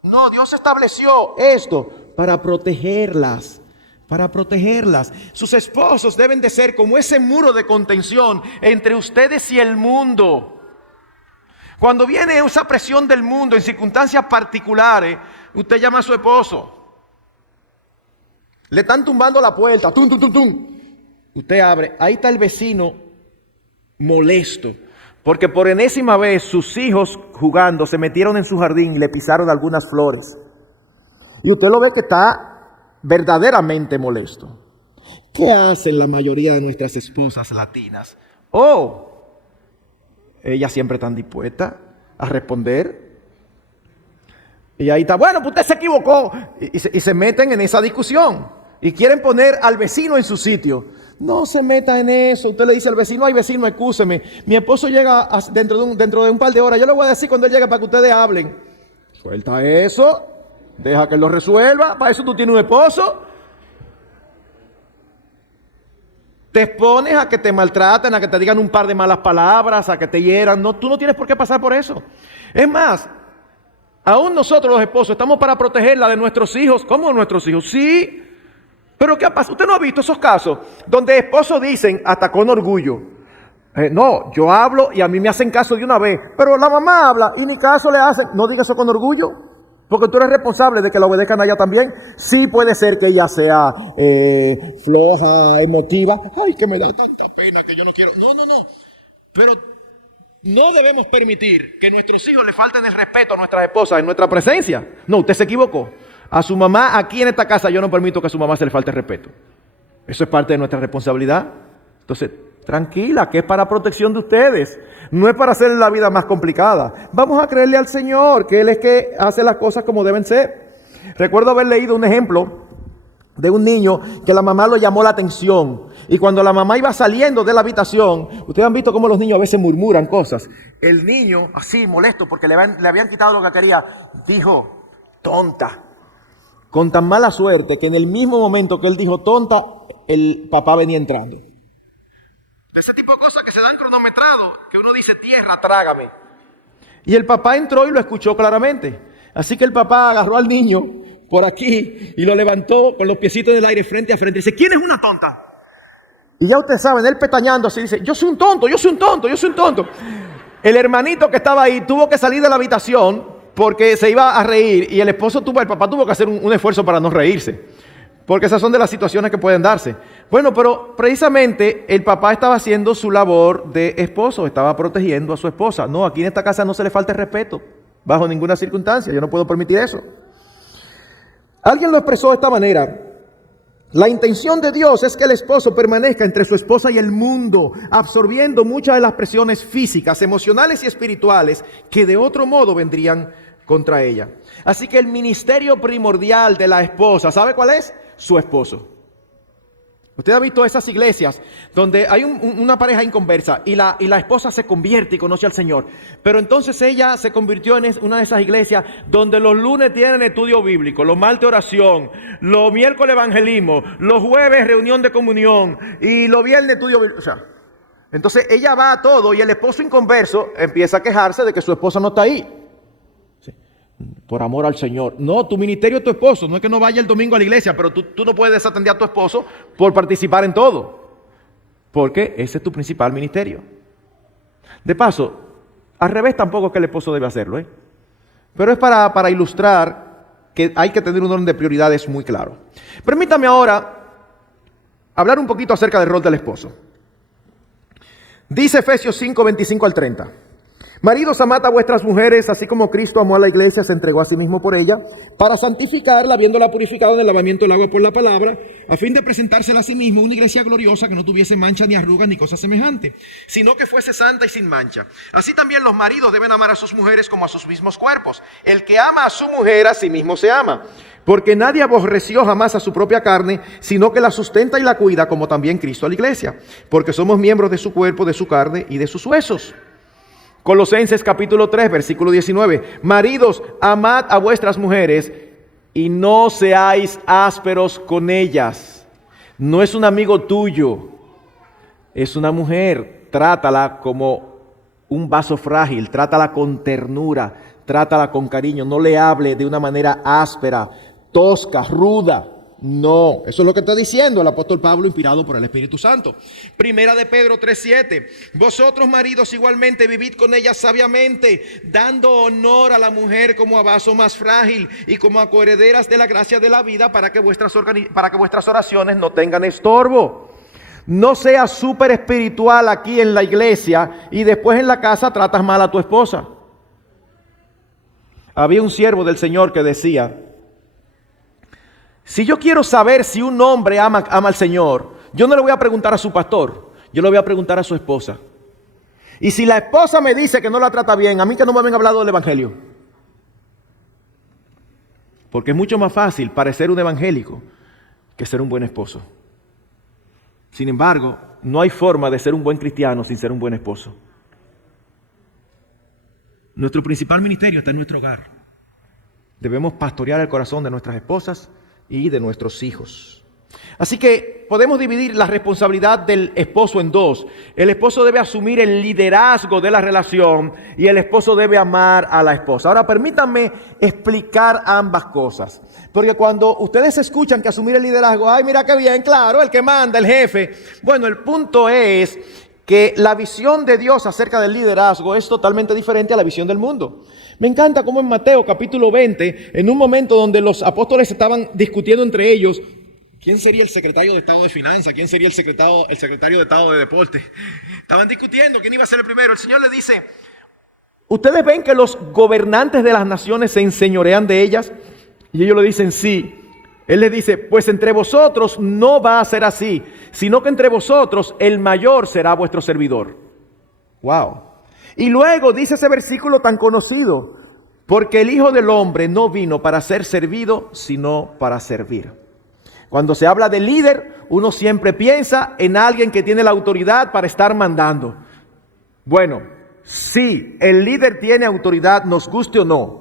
No, Dios estableció esto para protegerlas, Sus esposos deben de ser como ese muro de contención entre ustedes y el mundo. Cuando viene esa presión del mundo en circunstancias particulares, usted llama a su esposo. Le están tumbando la puerta, tum, tum, tum, tum. Usted abre, ahí está el vecino molesto. Porque por enésima vez sus hijos jugando se metieron en su jardín y le pisaron algunas flores. Y usted lo ve que está verdaderamente molesto. ¿Qué hacen la mayoría de nuestras esposas latinas? Ellas siempre están dispuestas a responder. Y ahí está, bueno, pues usted se equivocó. Y se meten en esa discusión. Y quieren poner al vecino en su sitio. No se meta en eso. Usted le dice al vecino, ay vecino, excúseme. Mi esposo llega dentro de un par de horas. Yo le voy a decir cuando él llegue para que ustedes hablen. Suelta eso. Deja que él lo resuelva. Para eso tú tienes un esposo. Te expones a que te maltraten, a que te digan un par de malas palabras, a que te hieran. No, tú no tienes por qué pasar por eso. Es más, aún nosotros los esposos estamos para protegerla de nuestros hijos. ¿Cómo de nuestros hijos? Sí. Pero ¿qué pasa? ¿Usted no ha visto esos casos donde esposos dicen hasta con orgullo? No, yo hablo y a mí me hacen caso de una vez. Pero la mamá habla y ni caso le hacen. No diga eso con orgullo. Porque tú eres responsable de que la obedezcan a ella también. Sí puede ser que ella sea floja, emotiva. Ay, que me da tanta pena que yo no quiero. No. Pero no debemos permitir que nuestros hijos le falten el respeto a nuestras esposas en nuestra presencia. No, usted se equivocó. A su mamá, aquí en esta casa, yo no permito que a su mamá se le falte el respeto. Eso es parte de nuestra responsabilidad. Entonces, tranquila, que es para protección de ustedes. No es para hacerle la vida más complicada. Vamos a creerle al Señor, que Él es que hace las cosas como deben ser. Recuerdo haber leído un ejemplo de un niño que la mamá lo llamó la atención. Y cuando la mamá iba saliendo de la habitación, ustedes han visto cómo los niños a veces murmuran cosas. El niño, así molesto porque le habían quitado lo que quería, dijo, tonta. Con tan mala suerte que en el mismo momento que él dijo tonta, el papá venía entrando. De ese tipo de cosas que se dan cronometrado, que uno dice, tierra, trágame. Y el papá entró y lo escuchó claramente. Así que el papá agarró al niño por aquí y lo levantó con los piecitos en el aire frente a frente. Y dice, ¿quién es una tonta? Y ya ustedes saben, él pestañando así, dice, yo soy un tonto. El hermanito que estaba ahí tuvo que salir de la habitación porque se iba a reír y el papá tuvo que hacer un esfuerzo para no reírse. Porque esas son de las situaciones que pueden darse. Bueno, pero precisamente el papá estaba haciendo su labor de esposo, estaba protegiendo a su esposa. No, aquí en esta casa no se le falta el respeto, bajo ninguna circunstancia, yo no puedo permitir eso. Alguien lo expresó de esta manera: la intención de Dios es que el esposo permanezca entre su esposa y el mundo, absorbiendo muchas de las presiones físicas, emocionales y espirituales que de otro modo vendrían contra ella. Así que el ministerio primordial de la esposa, ¿sabe cuál es? Su esposo. Usted ha visto esas iglesias donde hay una pareja inconversa y la esposa se convierte y conoce al Señor. Pero entonces ella se convirtió en una de esas iglesias donde los lunes tienen estudio bíblico, los martes oración, los miércoles evangelismo, los jueves reunión de comunión y los viernes estudio bíblico. O sea, entonces ella va a todo y el esposo inconverso empieza a quejarse de que su esposa no está ahí. Por amor al Señor. No, tu ministerio es tu esposo. No es que no vaya el domingo a la iglesia, pero tú no puedes desatender a tu esposo por participar en todo. Porque ese es tu principal ministerio. De paso, al revés tampoco es que el esposo debe hacerlo, pero es para ilustrar que hay que tener un orden de prioridades muy claro. Permítame ahora hablar un poquito acerca del rol del esposo. Dice Efesios 5, 25 al 30. Maridos, amad a vuestras mujeres, así como Cristo amó a la iglesia, se entregó a sí mismo por ella, para santificarla, habiéndola purificado en el lavamiento del agua por la palabra, a fin de presentársela a sí mismo una iglesia gloriosa que no tuviese mancha ni arrugas ni cosa semejante, sino que fuese santa y sin mancha. Así también los maridos deben amar a sus mujeres como a sus mismos cuerpos. El que ama a su mujer, a sí mismo se ama. Porque nadie aborreció jamás a su propia carne, sino que la sustenta y la cuida, como también Cristo a la iglesia. Porque somos miembros de su cuerpo, de su carne y de sus huesos. Colosenses capítulo 3, versículo 19. Maridos, amad a vuestras mujeres y no seáis ásperos con ellas. No es un amigo tuyo, es una mujer. Trátala como un vaso frágil, trátala con ternura, trátala con cariño. No le hable de una manera áspera, tosca, ruda. No, eso es lo que está diciendo el apóstol Pablo, inspirado por el Espíritu Santo. Primera de Pedro 3:7. Vosotros, maridos, igualmente vivid con ella sabiamente, dando honor a la mujer como a vaso más frágil y como a coherederas de la gracia de la vida, para que vuestras oraciones no tengan estorbo. No seas súper espiritual aquí en la iglesia y después en la casa tratas mal a tu esposa. Había un siervo del Señor que decía: si yo quiero saber si un hombre ama al Señor, yo no le voy a preguntar a su pastor, yo le voy a preguntar a su esposa. Y si la esposa me dice que no la trata bien, a mí que no me venga hablando del evangelio. Porque es mucho más fácil parecer un evangélico que ser un buen esposo. Sin embargo, no hay forma de ser un buen cristiano sin ser un buen esposo. Nuestro principal ministerio está en nuestro hogar. Debemos pastorear el corazón de nuestras esposas y de nuestros hijos. Así que podemos dividir la responsabilidad del esposo en dos. El esposo debe asumir el liderazgo de la relación y el esposo debe amar a la esposa. Ahora permítanme explicar ambas cosas, porque cuando ustedes escuchan que asumir el liderazgo, ay, mira qué bien, claro, el que manda, el jefe. Bueno, el punto es que la visión de Dios acerca del liderazgo es totalmente diferente a la visión del mundo. Me encanta cómo en Mateo capítulo 20, en un momento donde los apóstoles estaban discutiendo entre ellos, ¿quién sería el secretario de Estado de Finanzas? ¿Quién sería el secretario de Estado de Deporte? Estaban discutiendo quién iba a ser el primero. El Señor les dice: ¿ustedes ven que los gobernantes de las naciones se enseñorean de ellas? Y ellos le dicen sí. Él les dice: pues entre vosotros no va a ser así, sino que entre vosotros el mayor será vuestro servidor. Wow. Y luego dice ese versículo tan conocido: porque el Hijo del Hombre no vino para ser servido, sino para servir. Cuando se habla de líder, uno siempre piensa en alguien que tiene la autoridad para estar mandando. Bueno, sí, el líder tiene autoridad, nos guste o no.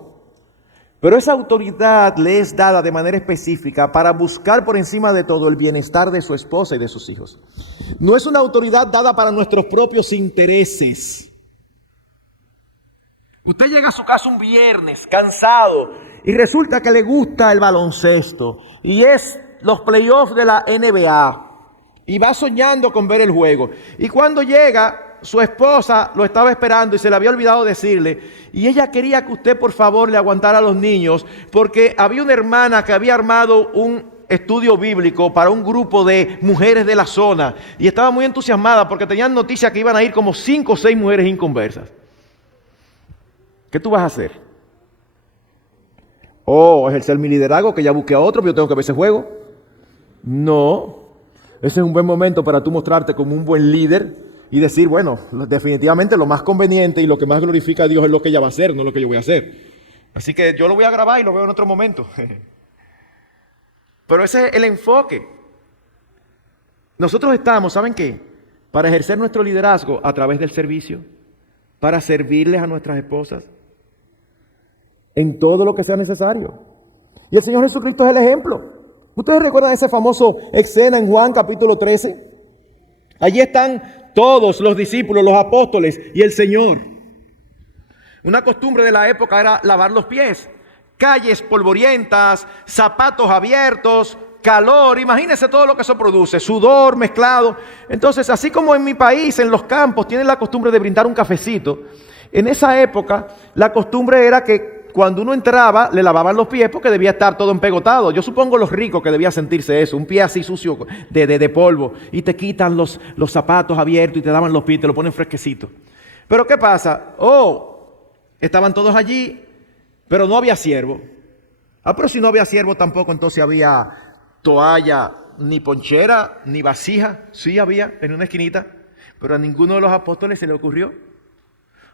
Pero esa autoridad le es dada de manera específica para buscar por encima de todo el bienestar de su esposa y de sus hijos. No es una autoridad dada para nuestros propios intereses. Usted llega a su casa un viernes cansado y resulta que le gusta el baloncesto y es los playoffs de la NBA y va soñando con ver el juego. Y cuando llega, su esposa lo estaba esperando y se le había olvidado decirle, y ella quería que usted por favor le aguantara a los niños, porque había una hermana que había armado un estudio bíblico para un grupo de mujeres de la zona, y estaba muy entusiasmada porque tenían noticias que iban a ir como 5 o 6 mujeres inconversas. ¿Qué tú vas a hacer? Ejercer mi liderazgo, que ya busqué a otro, pero yo tengo que ver ese juego. No, ese es un buen momento para tú mostrarte como un buen líder y decir, bueno, definitivamente lo más conveniente y lo que más glorifica a Dios es lo que ella va a hacer, no lo que yo voy a hacer. Así que yo lo voy a grabar y lo veo en otro momento. Pero ese es el enfoque. Nosotros estamos, ¿saben qué? Para ejercer nuestro liderazgo a través del servicio, para servirles a nuestras esposas, en todo lo que sea necesario. Y el Señor Jesucristo es el ejemplo. ¿Ustedes recuerdan esa famosa escena en Juan capítulo 13? Allí están todos los discípulos, los apóstoles y el Señor. Una costumbre de la época era lavar los pies. Calles polvorientas, zapatos abiertos, calor, imagínense todo lo que eso produce, sudor mezclado. Entonces, así como en mi país, en los campos, tienen la costumbre de brindar un cafecito, en esa época la costumbre era que cuando uno entraba, le lavaban los pies porque debía estar todo empegotado. Yo supongo los ricos que debía sentirse eso, un pie así sucio de polvo, y te quitan los zapatos abiertos y te daban los pies y te lo ponen fresquecito. Pero ¿qué pasa? Estaban todos allí, pero no había siervo. Pero si no había siervo tampoco, entonces había toalla, ni ponchera, ni vasija. Sí había en una esquinita, pero a ninguno de los apóstoles se le ocurrió.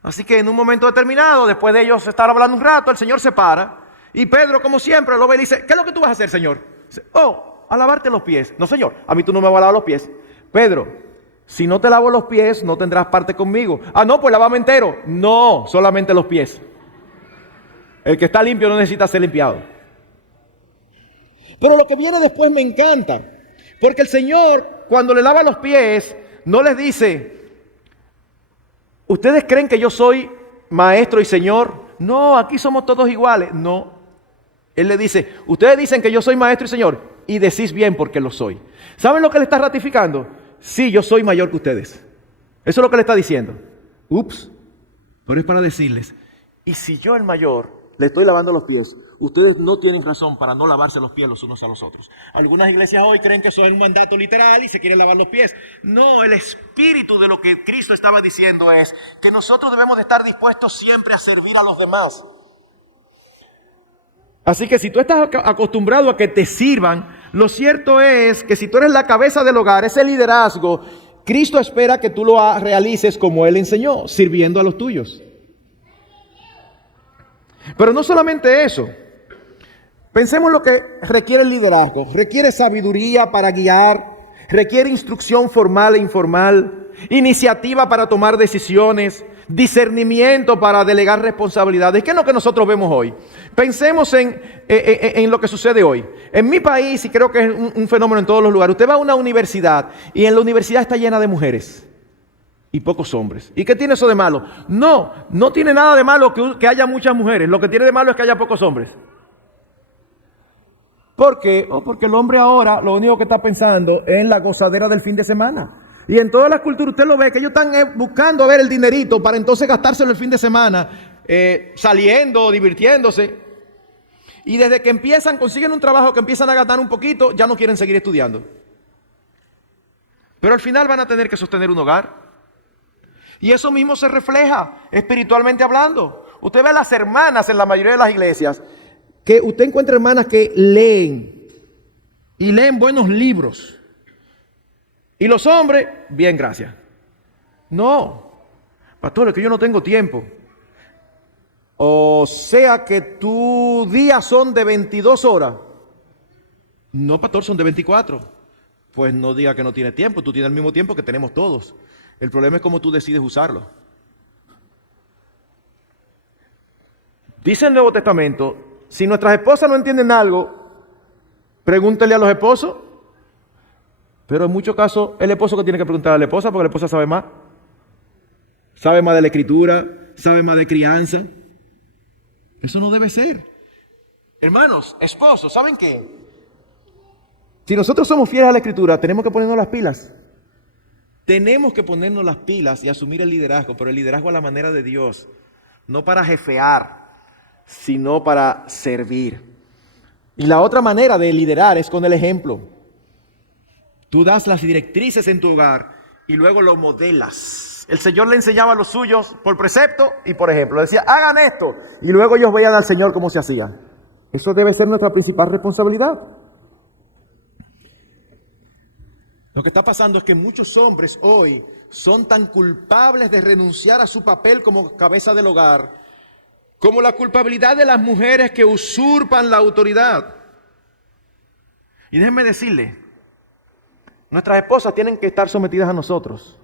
Así que en un momento determinado, después de ellos estar hablando un rato, el Señor se para y Pedro, como siempre, lo ve y dice, ¿qué es lo que tú vas a hacer, Señor? Dice, a lavarte los pies. No, Señor, a mí tú no me vas a lavar los pies. Pedro, si no te lavo los pies, no tendrás parte conmigo. No, pues lávame entero. No, solamente los pies. El que está limpio no necesita ser limpiado. Pero lo que viene después me encanta, porque el Señor, cuando le lava los pies, no les dice, ¿ustedes creen que yo soy maestro y señor? No, aquí somos todos iguales. No. Él le dice, ustedes dicen que yo soy maestro y señor, y decís bien porque lo soy. ¿Saben lo que le está ratificando? Sí, yo soy mayor que ustedes. Eso es lo que le está diciendo. Ups. Pero es para decirles, y si yo el mayor le estoy lavando los pies, ustedes no tienen razón para no lavarse los pies los unos a los otros. Algunas iglesias hoy creen que eso es un mandato literal y se quieren lavar los pies. No, el espíritu de lo que Cristo estaba diciendo es que nosotros debemos de estar dispuestos siempre a servir a los demás. Así que si tú estás acostumbrado a que te sirvan, lo cierto es que si tú eres la cabeza del hogar, ese liderazgo, Cristo espera que tú lo realices como Él enseñó, sirviendo a los tuyos. Pero no solamente eso. Pensemos lo que requiere el liderazgo. Requiere sabiduría para guiar, requiere instrucción formal e informal, iniciativa para tomar decisiones, discernimiento para delegar responsabilidades. ¿Qué es lo que nosotros vemos hoy? Pensemos en lo que sucede hoy. En mi país, y creo que es un fenómeno en todos los lugares, usted va a una universidad y en la universidad está llena de mujeres y pocos hombres. ¿Y qué tiene eso de malo? No tiene nada de malo que haya muchas mujeres. Lo que tiene de malo es que haya pocos hombres. ¿Por qué? Porque el hombre ahora lo único que está pensando es en la gozadera del fin de semana. Y en todas las culturas usted lo ve, que ellos están buscando a ver el dinerito para entonces gastárselo el fin de semana, saliendo, divirtiéndose. Y desde que consiguen un trabajo que empiezan a gastar un poquito, ya no quieren seguir estudiando. Pero al final van a tener que sostener un hogar. Y eso mismo se refleja espiritualmente hablando. Usted ve a las hermanas en la mayoría de las iglesias, que usted encuentra hermanas que leen, y leen buenos libros. Y los hombres, bien, gracias. No, pastor, es que yo no tengo tiempo. O sea que tus días son de 22 horas. No, pastor, son de 24. Pues no diga que no tiene tiempo, tú tienes el mismo tiempo que tenemos todos. El problema es cómo tú decides usarlo. Dice el Nuevo Testamento, si nuestras esposas no entienden algo, pregúntele a los esposos. Pero en muchos casos, el esposo que tiene que preguntar a la esposa, porque la esposa sabe más. Sabe más de la escritura, sabe más de crianza. Eso no debe ser. Hermanos, esposos, ¿saben qué? Si nosotros somos fieles a la escritura, tenemos que ponernos las pilas. Tenemos que ponernos las pilas y asumir el liderazgo, pero el liderazgo a la manera de Dios, no para jefear, sino para servir. Y la otra manera de liderar es con el ejemplo. Tú das las directrices en tu hogar y luego lo modelas. El Señor le enseñaba a los suyos por precepto y por ejemplo. Decía, hagan esto. Y luego ellos veían al Señor cómo se hacía. Eso debe ser nuestra principal responsabilidad. Lo que está pasando es que muchos hombres hoy son tan culpables de renunciar a su papel como cabeza del hogar, como la culpabilidad de las mujeres que usurpan la autoridad. Y déjenme decirle, nuestras esposas tienen que estar sometidas a nosotros,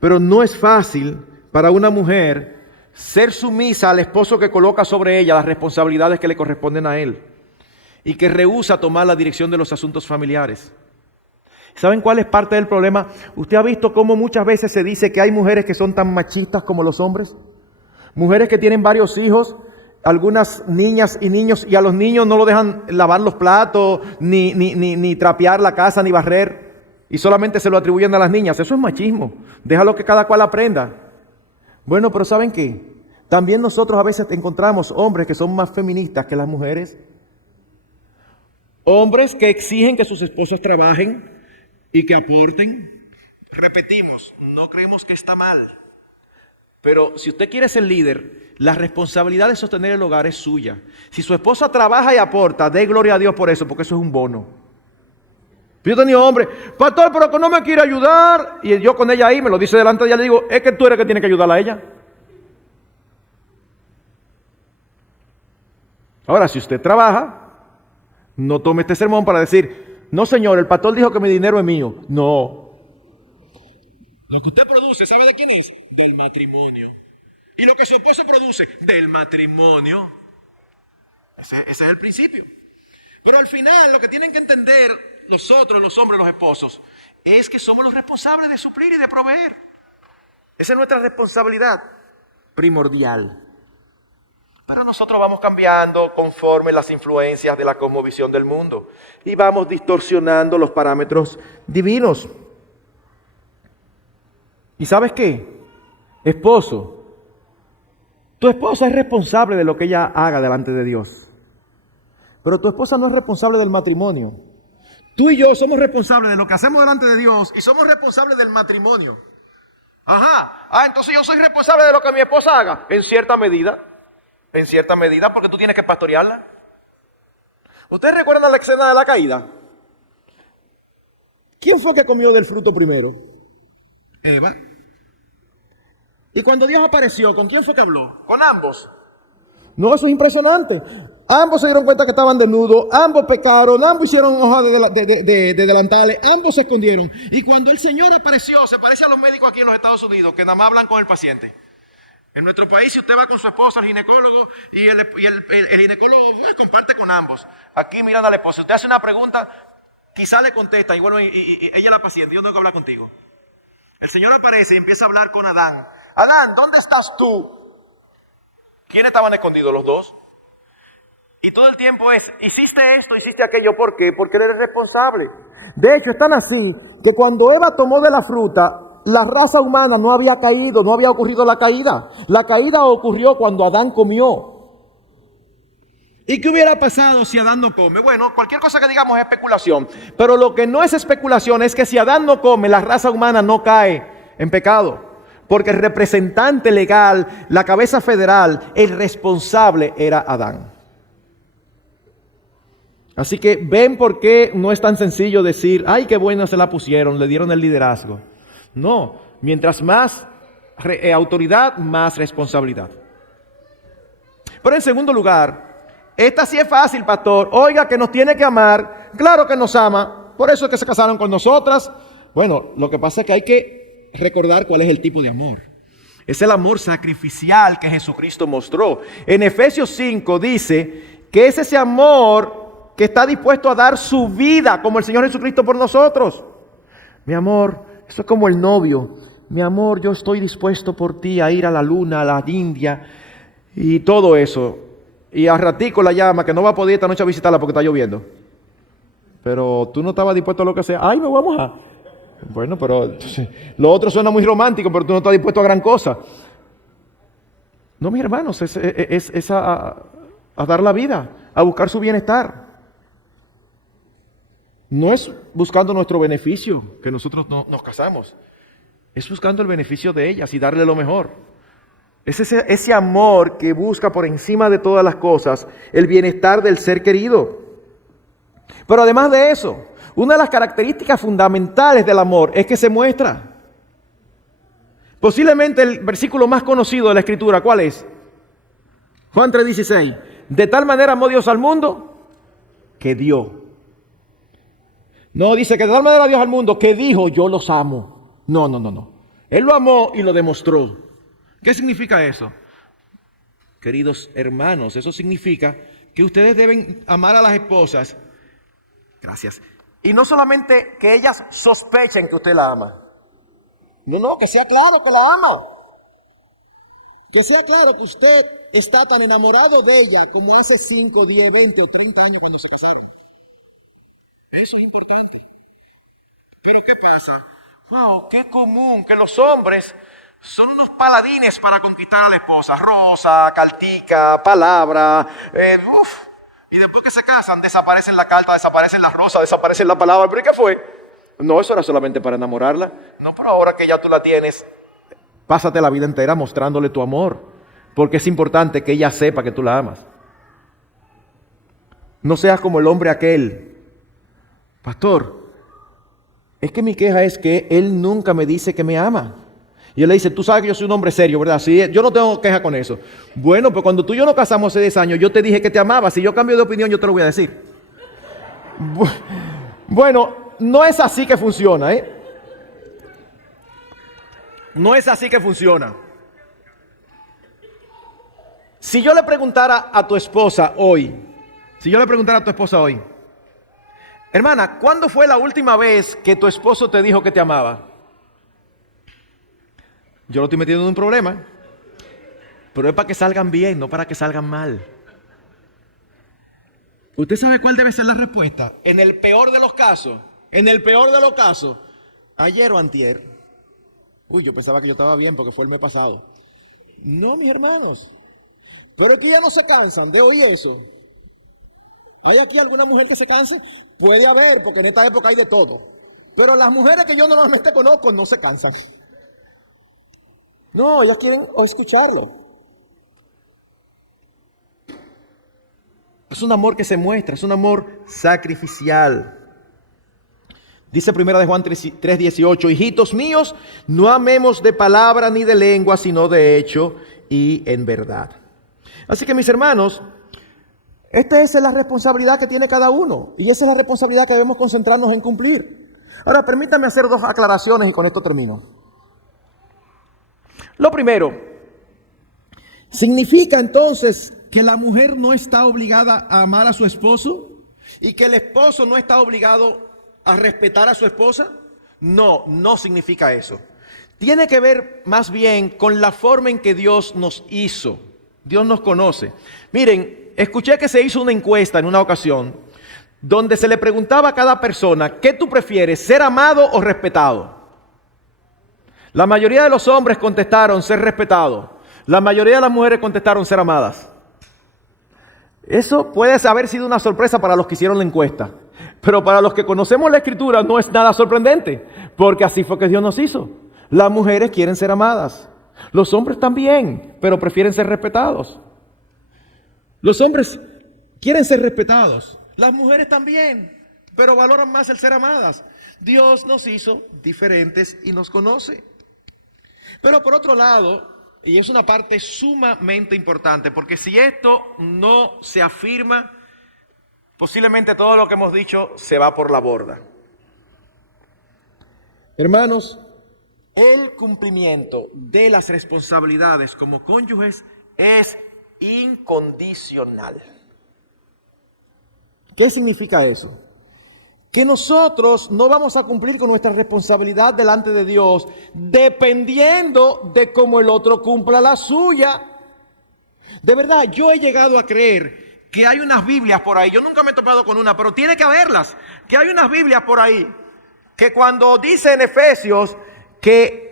pero no es fácil para una mujer ser sumisa al esposo que coloca sobre ella las responsabilidades que le corresponden a él y que rehúsa tomar la dirección de los asuntos familiares. ¿Saben cuál es parte del problema? Usted ha visto cómo muchas veces se dice que hay mujeres que son tan machistas como los hombres. Mujeres que tienen varios hijos, algunas niñas y niños, y a los niños no lo dejan lavar los platos, ni trapear la casa, ni barrer, y solamente se lo atribuyen a las niñas. Eso es machismo. Déjalo que cada cual aprenda. Bueno, pero ¿saben qué? También nosotros a veces encontramos hombres que son más feministas que las mujeres. Hombres que exigen que sus esposas trabajen y que aporten. Repetimos, no creemos que está mal. Pero si usted quiere ser líder, la responsabilidad de sostener el hogar es suya. Si su esposa trabaja y aporta, dé gloria a Dios por eso, porque eso es un bono. Yo he tenido hombre, pastor, pero que no me quiere ayudar. Y yo con ella ahí, me lo dice delante de ella, le digo, es que tú eres que tiene que ayudarla a ella. Ahora, si usted trabaja, no tome este sermón para decir, no señor, el pastor dijo que mi dinero es mío. No. Lo que usted produce, ¿sabe de quién es? Del matrimonio. Y lo que su esposo produce, del matrimonio. Ese es el principio. Pero al final, lo que tienen que entender nosotros, los hombres, los esposos, es que somos los responsables de suplir y de proveer. Esa es nuestra responsabilidad primordial. Pero nosotros vamos cambiando conforme las influencias de la cosmovisión del mundo y vamos distorsionando los parámetros divinos. ¿Y sabes qué? Esposo, tu esposa es responsable de lo que ella haga delante de Dios. Pero tu esposa no es responsable del matrimonio. Tú y yo somos responsables de lo que hacemos delante de Dios y somos responsables del matrimonio. Entonces yo soy responsable de lo que mi esposa haga, en cierta medida. En cierta medida, porque tú tienes que pastorearla. ¿Ustedes recuerdan la escena de la caída? ¿Quién fue que comió del fruto primero? Eva. Y cuando Dios apareció, ¿con quién fue que habló? Con ambos. No, eso es impresionante. Ambos se dieron cuenta que estaban desnudos, ambos pecaron, ambos hicieron hojas de delantales, ambos se escondieron. Y cuando el Señor apareció, se parece a los médicos aquí en los Estados Unidos, que nada más hablan con el paciente. En nuestro país, si usted va con su esposa al ginecólogo y el ginecólogo comparte con ambos. Aquí mirando al esposo, usted hace una pregunta, quizá le contesta y bueno, y ella es la paciente, yo tengo que hablar contigo. El Señor aparece y empieza a hablar con Adán. Adán, ¿dónde estás tú? ¿Quiénes estaban escondidos? Los dos. Y todo el tiempo es, hiciste esto, hiciste aquello, ¿por qué? Porque eres responsable. De hecho, es tan así que cuando Eva tomó de la fruta, la raza humana no había caído, no había ocurrido la caída. La caída ocurrió cuando Adán comió. ¿Y qué hubiera pasado si Adán no come? Bueno, cualquier cosa que digamos es especulación. Pero lo que no es especulación es que si Adán no come, la raza humana no cae en pecado. Porque el representante legal, la cabeza federal, el responsable era Adán. Así que ven por qué no es tan sencillo decir, ay, qué buena se la pusieron, le dieron el liderazgo. No, mientras más autoridad, más responsabilidad. Pero en segundo lugar, esta sí es fácil, pastor. Oiga, que nos tiene que amar. Claro que nos ama. Por eso es que se casaron con nosotras. Bueno, lo que pasa es que hay que recordar cuál es el tipo de amor. Es el amor sacrificial que Jesucristo mostró. En Efesios 5 dice que es ese amor que está dispuesto a dar su vida como el Señor Jesucristo por nosotros. Mi amor, eso es como el novio. Mi amor, yo estoy dispuesto por ti a ir a la luna, a la India y todo eso. Y a ratico la llama que no va a poder esta noche a visitarla porque está lloviendo. Pero tú no estabas dispuesto a lo que sea. Ay, me voy a mojar. Bueno, pero entonces, lo otro suena muy romántico, pero tú no estás dispuesto a gran cosa. No, mis hermanos, es a dar la vida, a buscar su bienestar. No es buscando nuestro beneficio que nosotros nos casamos. Es buscando el beneficio de ellas y darle lo mejor. Es ese amor que busca por encima de todas las cosas el bienestar del ser querido. Pero además de eso, una de las características fundamentales del amor es que se muestra. Posiblemente el versículo más conocido de la Escritura, ¿cuál es? Juan 3:16. De tal manera amó Dios al mundo que dio. No, dice que de tal manera Dios al mundo que dijo, yo los amo. No. Él lo amó y lo demostró. ¿Qué significa eso? Queridos hermanos, eso significa que ustedes deben amar a las esposas. Gracias. Y no solamente que ellas sospechen que usted la ama. No, que sea claro que la ama. Que sea claro que usted está tan enamorado de ella como hace 5, 10, 20 o 30 años cuando se casaron. Eso es importante. Pero ¿qué pasa? Wow, qué común que los hombres son unos paladines para conquistar a la esposa. Rosa, cartica, palabra, y después que se casan, desaparecen la carta, desaparecen la rosa, desaparecen la palabra. ¿Pero qué fue? No, eso era solamente para enamorarla. No, pero ahora que ya tú la tienes, pásate la vida entera mostrándole tu amor. Porque es importante que ella sepa que tú la amas. No seas como el hombre aquel. Pastor, es que mi queja es que él nunca me dice que me ama. Y él le dice, tú sabes que yo soy un hombre serio, ¿verdad? Sí, yo no tengo queja con eso. Bueno, pues cuando tú y yo nos casamos hace 10 años, yo te dije que te amaba. Si yo cambio de opinión, yo te lo voy a decir. Bueno, no es así que funciona, ¿eh? No es así que funciona. Si yo le preguntara a tu esposa hoy, hermana, ¿cuándo fue la última vez que tu esposo te dijo que te amaba? Yo lo estoy metiendo en un problema, pero es para que salgan bien, no para que salgan mal. ¿Usted sabe cuál debe ser la respuesta? En el peor de los casos, ayer o antier. Yo pensaba que yo estaba bien porque fue el mes pasado. No, mis hermanos, pero que ya no se cansan de oír eso. ¿Hay aquí alguna mujer que se canse? Puede haber, porque en esta época hay de todo. Pero las mujeres que yo normalmente conozco no se cansan. No, ellas quieren escucharlo. Es un amor que se muestra, es un amor sacrificial. Dice 1 Juan 3:18, hijitos míos, no amemos de palabra ni de lengua, sino de hecho y en verdad. Así que mis hermanos, esta es la responsabilidad que tiene cada uno y esa es la responsabilidad que debemos concentrarnos en cumplir. Ahora, permítanme hacer 2 aclaraciones y con esto termino. Lo primero, ¿significa entonces que la mujer no está obligada a amar a su esposo y que el esposo no está obligado a respetar a su esposa? No, no significa eso. Tiene que ver más bien con la forma en que Dios nos hizo. Dios nos conoce. Miren, escuché que se hizo una encuesta en una ocasión donde se le preguntaba a cada persona, ¿qué tú prefieres, ser amado o respetado? La mayoría de los hombres contestaron ser respetados. La mayoría de las mujeres contestaron ser amadas. Eso puede haber sido una sorpresa para los que hicieron la encuesta. Pero para los que conocemos la Escritura no es nada sorprendente. Porque así fue que Dios nos hizo. Las mujeres quieren ser amadas. Los hombres también, pero prefieren ser respetados. Los hombres quieren ser respetados. Las mujeres también, pero valoran más el ser amadas. Dios nos hizo diferentes y nos conoce. Pero por otro lado, y es una parte sumamente importante, porque si esto no se afirma, posiblemente todo lo que hemos dicho se va por la borda. Hermanos, el cumplimiento de las responsabilidades como cónyuges es incondicional. ¿Qué significa eso? Que nosotros no vamos a cumplir con nuestra responsabilidad delante de Dios dependiendo de cómo el otro cumpla la suya. De verdad, yo he llegado a creer que hay unas Biblias por ahí. Yo nunca me he topado con una, pero tiene que haberlas. Que hay unas Biblias por ahí que cuando dice en Efesios que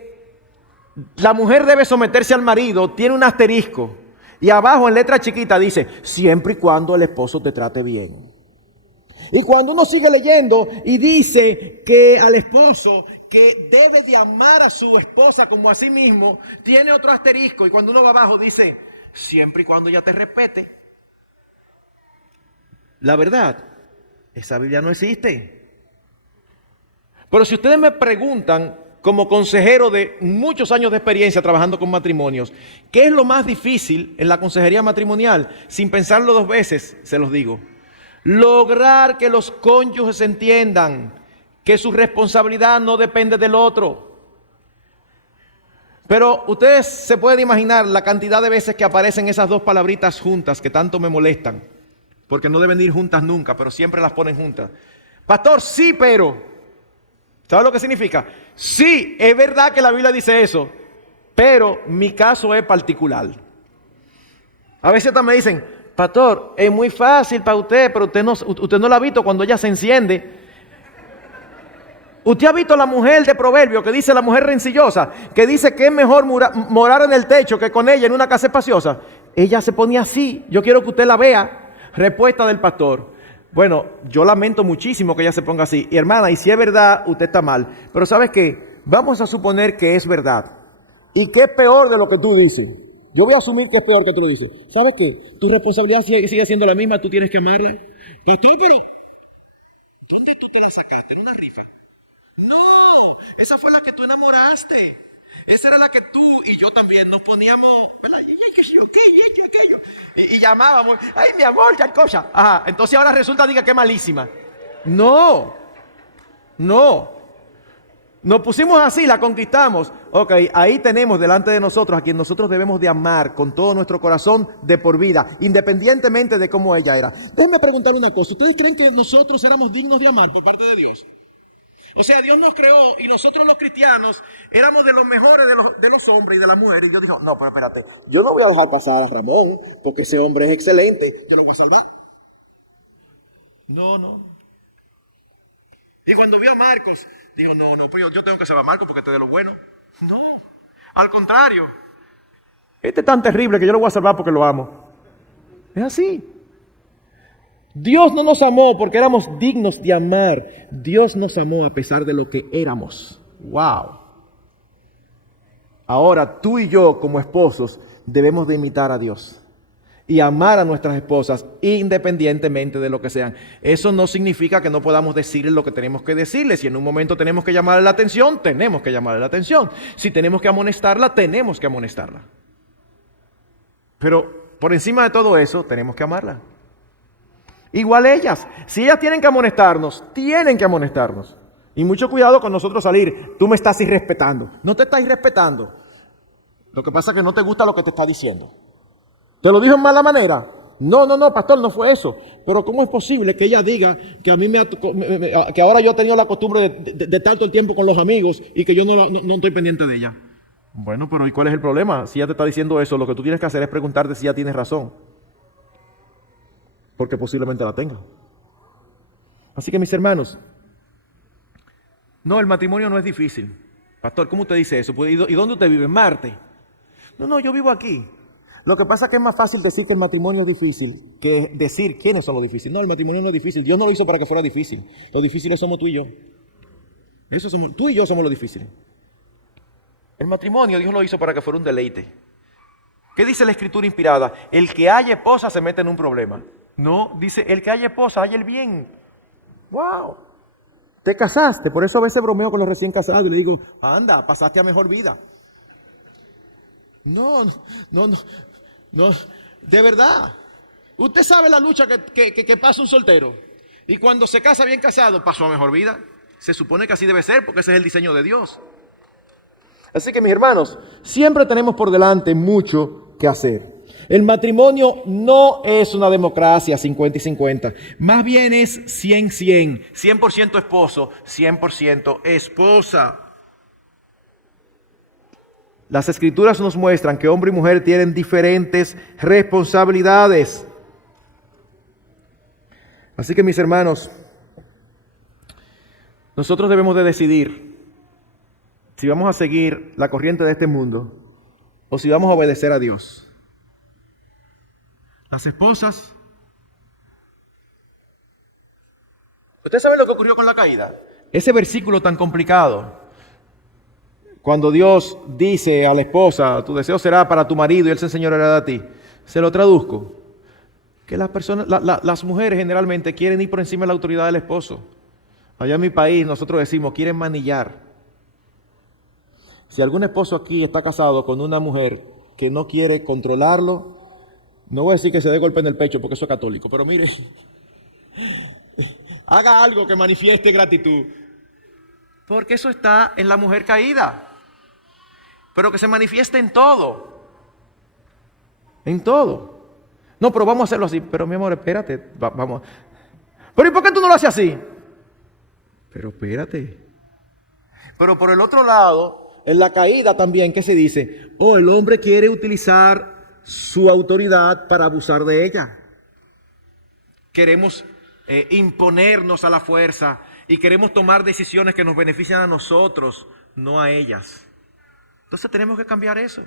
la mujer debe someterse al marido, tiene un asterisco. Y abajo en letra chiquita dice, siempre y cuando el esposo te trate bien. Y cuando uno sigue leyendo y dice que al esposo que debe de amar a su esposa como a sí mismo, tiene otro asterisco. Y cuando uno va abajo dice, siempre y cuando ella te respete. La verdad, esa Biblia no existe. Pero si ustedes me preguntan, como consejero de muchos años de experiencia trabajando con matrimonios, ¿qué es lo más difícil en la consejería matrimonial? Sin pensarlo dos veces, se los digo. Lograr que los cónyuges entiendan que su responsabilidad no depende del otro. Pero ustedes se pueden imaginar la cantidad de veces que aparecen esas dos palabritas juntas que tanto me molestan, porque no deben ir juntas nunca, pero siempre las ponen juntas. Pastor, sí, pero... ¿Sabes lo que significa? Sí, es verdad que la Biblia dice eso, pero mi caso es particular. A veces también me dicen, pastor, es muy fácil para usted, pero usted no la ha visto cuando ella se enciende. Usted ha visto la mujer de Proverbio que dice, la mujer rencillosa, que dice que es mejor morar en el techo que con ella en una casa espaciosa. Ella se ponía así. Yo quiero que usted la vea. Respuesta del pastor. Bueno, yo lamento muchísimo que ella se ponga así. Y hermana, y si es verdad, usted está mal. Pero ¿sabes qué? Vamos a suponer que es verdad. Y que es peor de lo que tú dices. Yo voy a asumir que es peor que tú lo dices. ¿Sabes qué? Tu responsabilidad sigue siendo la misma, tú tienes que amarla. ¿Y tú, pero dónde tú te la sacaste? ¿En una rifa? No, esa fue la que tú enamoraste. Esa era la que tú y yo también nos poníamos, ¿verdad? Aquello. Y llamábamos, ay, mi amor, tal cosa. Ajá, entonces ahora resulta, diga, que malísima. No. Nos pusimos así, la conquistamos. Ok, ahí tenemos delante de nosotros a quien nosotros debemos de amar con todo nuestro corazón de por vida, independientemente de cómo ella era. Déjenme preguntar una cosa. ¿Ustedes creen que nosotros éramos dignos de amar por parte de Dios? O sea, Dios nos creó y nosotros los cristianos éramos de los mejores de los hombres y de las mujeres. Y Dios dijo, no, pero espérate, yo no voy a dejar pasar a Ramón porque ese hombre es excelente. Yo lo voy a salvar. No. Y cuando vio a Marcos, dijo, no, pues yo tengo que salvar a Marcos porque este es de lo bueno. No, al contrario. Este es tan terrible que yo lo voy a salvar porque lo amo. Es así. Dios no nos amó porque éramos dignos de amar. Dios nos amó a pesar de lo que éramos. ¡Wow! Ahora tú y yo como esposos debemos de imitar a Dios y amar a nuestras esposas independientemente de lo que sean. Eso no significa que no podamos decirles lo que tenemos que decirles. Si en un momento tenemos que llamarle la atención, tenemos que llamarle la atención. Si tenemos que amonestarla, tenemos que amonestarla. Pero por encima de todo eso, tenemos que amarla. Igual ellas, si ellas tienen que amonestarnos, tienen que amonestarnos. Y mucho cuidado con nosotros salir, tú me estás irrespetando. No te estás irrespetando. Lo que pasa es que no te gusta lo que te está diciendo. ¿Te lo dijo en mala manera? No, pastor, no fue eso. Pero ¿cómo es posible que ella diga que a mí que ahora yo he tenido la costumbre de estar todo el tiempo con los amigos y que yo no estoy pendiente de ella? Bueno, pero ¿y cuál es el problema? Si ella te está diciendo eso, lo que tú tienes que hacer es preguntarte si ella tiene razón. Porque posiblemente la tenga. Así que mis hermanos, no, el matrimonio no es difícil. Pastor, ¿cómo usted dice eso? ¿Y dónde usted vive? ¿En Marte? No, yo vivo aquí. Lo que pasa es que es más fácil decir que el matrimonio es difícil que decir quiénes son los difíciles. No, el matrimonio no es difícil. Dios no lo hizo para que fuera difícil. Los difíciles somos tú y yo. Tú y yo somos los difíciles. El matrimonio Dios lo hizo para que fuera un deleite. ¿Qué dice la Escritura inspirada? El que haya esposa se mete en un problema. No, dice, el que haya esposa, haya el bien. ¡Wow! Te casaste, por eso a veces bromeo con los recién casados y le digo, anda, pasaste a mejor vida. No, de verdad. Usted sabe la lucha que pasa un soltero. Y cuando se casa bien casado, pasó a mejor vida. Se supone que así debe ser, porque ese es el diseño de Dios. Así que mis hermanos, siempre tenemos por delante mucho que hacer. El matrimonio no es una democracia 50 y 50. Más bien es 100-100. 100% esposo, 100% esposa. Las Escrituras nos muestran que hombre y mujer tienen diferentes responsabilidades. Así que mis hermanos, nosotros debemos de decidir si vamos a seguir la corriente de este mundo o si vamos a obedecer a Dios. Las esposas. ¿Usted sabe lo que ocurrió con la caída? Ese versículo tan complicado, cuando Dios dice a la esposa, tu deseo será para tu marido y él se enseñoreará de ti, se lo traduzco, que las personas, las mujeres generalmente quieren ir por encima de la autoridad del esposo. Allá en mi país nosotros decimos, quieren manillar. Si algún esposo aquí está casado con una mujer que no quiere controlarlo, no voy a decir que se dé golpe en el pecho porque eso es católico, pero mire, haga algo que manifieste gratitud. Porque eso está en la mujer caída. Pero que se manifieste en todo. En todo. No, pero vamos a hacerlo así. Pero mi amor, espérate, vamos. Pero ¿y por qué tú no lo haces así? Pero espérate. Pero por el otro lado, en la caída también, ¿qué se dice? Oh, el hombre quiere utilizar su autoridad para abusar de ella. Queremos imponernos a la fuerza y queremos tomar decisiones que nos benefician a nosotros, no a ellas. Entonces tenemos que cambiar eso.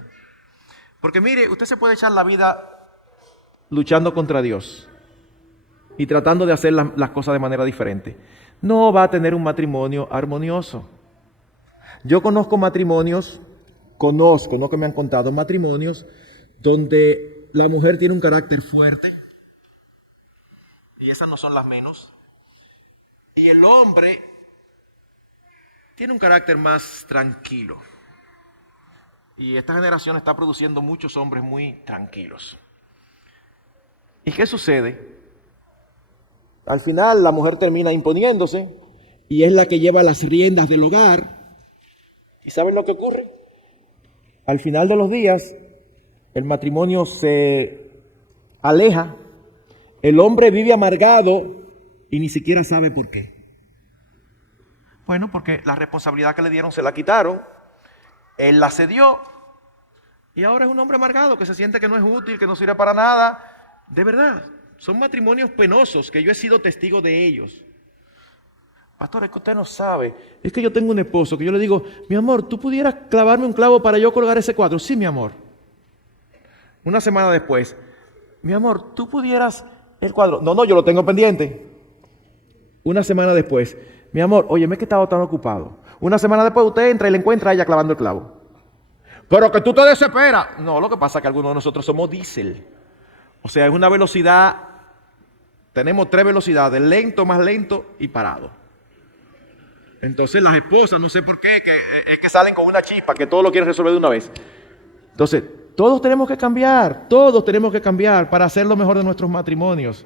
Porque mire, usted se puede echar la vida luchando contra Dios y tratando de hacer las cosas de manera diferente. No va a tener un matrimonio armonioso. Yo conozco matrimonios, no que me han contado, matrimonios donde la mujer tiene un carácter fuerte, y esas no son las menos, y el hombre tiene un carácter más tranquilo. Y esta generación está produciendo muchos hombres muy tranquilos. ¿Y qué sucede? Al final la mujer termina imponiéndose y es la que lleva las riendas del hogar. ¿Y saben lo que ocurre? Al final de los días, el matrimonio se aleja, el hombre vive amargado y ni siquiera sabe por qué. Bueno, porque la responsabilidad que le dieron se la quitaron, él la cedió y ahora es un hombre amargado que se siente que no es útil, que no sirve para nada. De verdad, son matrimonios penosos que yo he sido testigo de ellos. Pastor, es que usted no sabe. Es que yo tengo un esposo que yo le digo, mi amor, ¿tú pudieras clavarme un clavo para yo colgar ese cuadro? Sí, mi amor. Una semana después, mi amor, ¿tú pudieras el cuadro? No, yo lo tengo pendiente. Una semana después, mi amor, oye, me he estado tan ocupado. Una semana después usted entra y le encuentra a ella clavando el clavo. Pero que tú te desesperas. No, lo que pasa es que algunos de nosotros somos diésel. O sea, es una velocidad, tenemos 3 velocidades, lento, más lento y parado. Entonces las esposas, no sé por qué, es que salen con una chispa, que todo lo quieren resolver de una vez. Entonces, todos tenemos que cambiar para hacer lo mejor de nuestros matrimonios.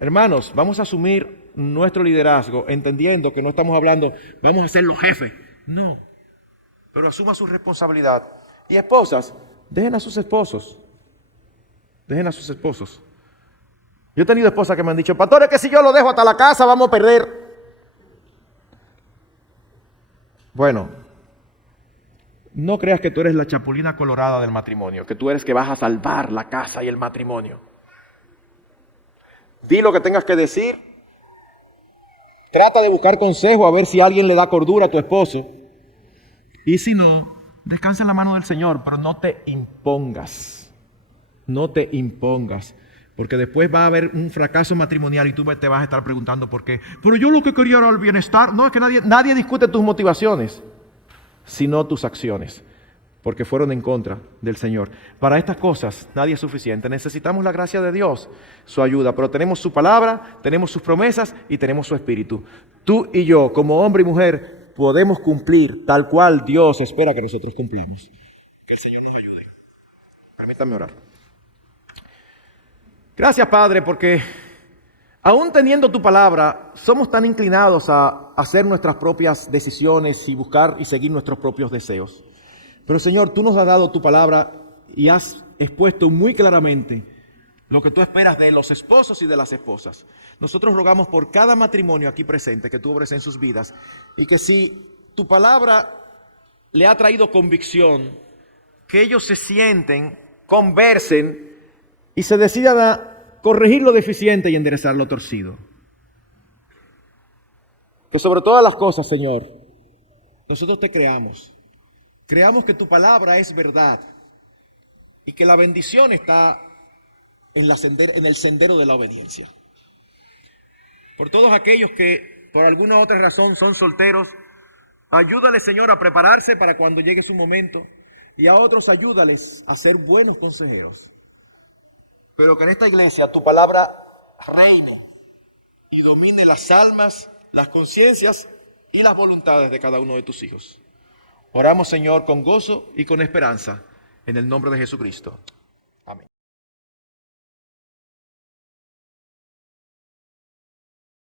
Hermanos, vamos a asumir nuestro liderazgo, entendiendo que no estamos hablando, vamos a ser los jefes. No, pero asuma su responsabilidad. Y esposas, dejen a sus esposos. Dejen a sus esposos. Yo he tenido esposas que me han dicho, pastor, es que si yo lo dejo hasta la casa vamos a perder. Bueno, no creas que tú eres la chapulina colorada del matrimonio, que tú eres que vas a salvar la casa y el matrimonio. Di lo que tengas que decir. Trata de buscar consejo a ver si alguien le da cordura a tu esposo. Y si no, descansa en la mano del Señor, pero no te impongas. No te impongas. Porque después va a haber un fracaso matrimonial y tú te vas a estar preguntando por qué. Pero yo lo que quería era el bienestar. No, es que nadie discute tus motivaciones, sino tus acciones, porque fueron en contra del Señor. Para estas cosas nadie es suficiente. Necesitamos la gracia de Dios, su ayuda, pero tenemos su palabra, tenemos sus promesas y tenemos su espíritu. Tú y yo, como hombre y mujer, podemos cumplir tal cual Dios espera que nosotros cumplamos. Que el Señor nos ayude. Permítanme orar. Gracias, Padre, porque aún teniendo tu palabra, somos tan inclinados a hacer nuestras propias decisiones y buscar y seguir nuestros propios deseos. Pero, Señor, tú nos has dado tu palabra y has expuesto muy claramente lo que tú esperas de los esposos y de las esposas. Nosotros rogamos por cada matrimonio aquí presente que tú obres en sus vidas y que si tu palabra le ha traído convicción, que ellos se sienten, conversen y se decidan a corregir lo deficiente y enderezar lo torcido. que sobre todas las cosas, Señor, nosotros te creamos. Creamos que tu palabra es verdad y que la bendición está en el sendero de la obediencia. Por todos aquellos que por alguna otra razón son solteros, ayúdales, Señor, a prepararse para cuando llegue su momento, y a otros ayúdales a ser buenos consejeros. Pero que en esta iglesia tu palabra reine y domine las almas, las conciencias y las voluntades de cada uno de tus hijos. Oramos, Señor, con gozo y con esperanza, en el nombre de Jesucristo.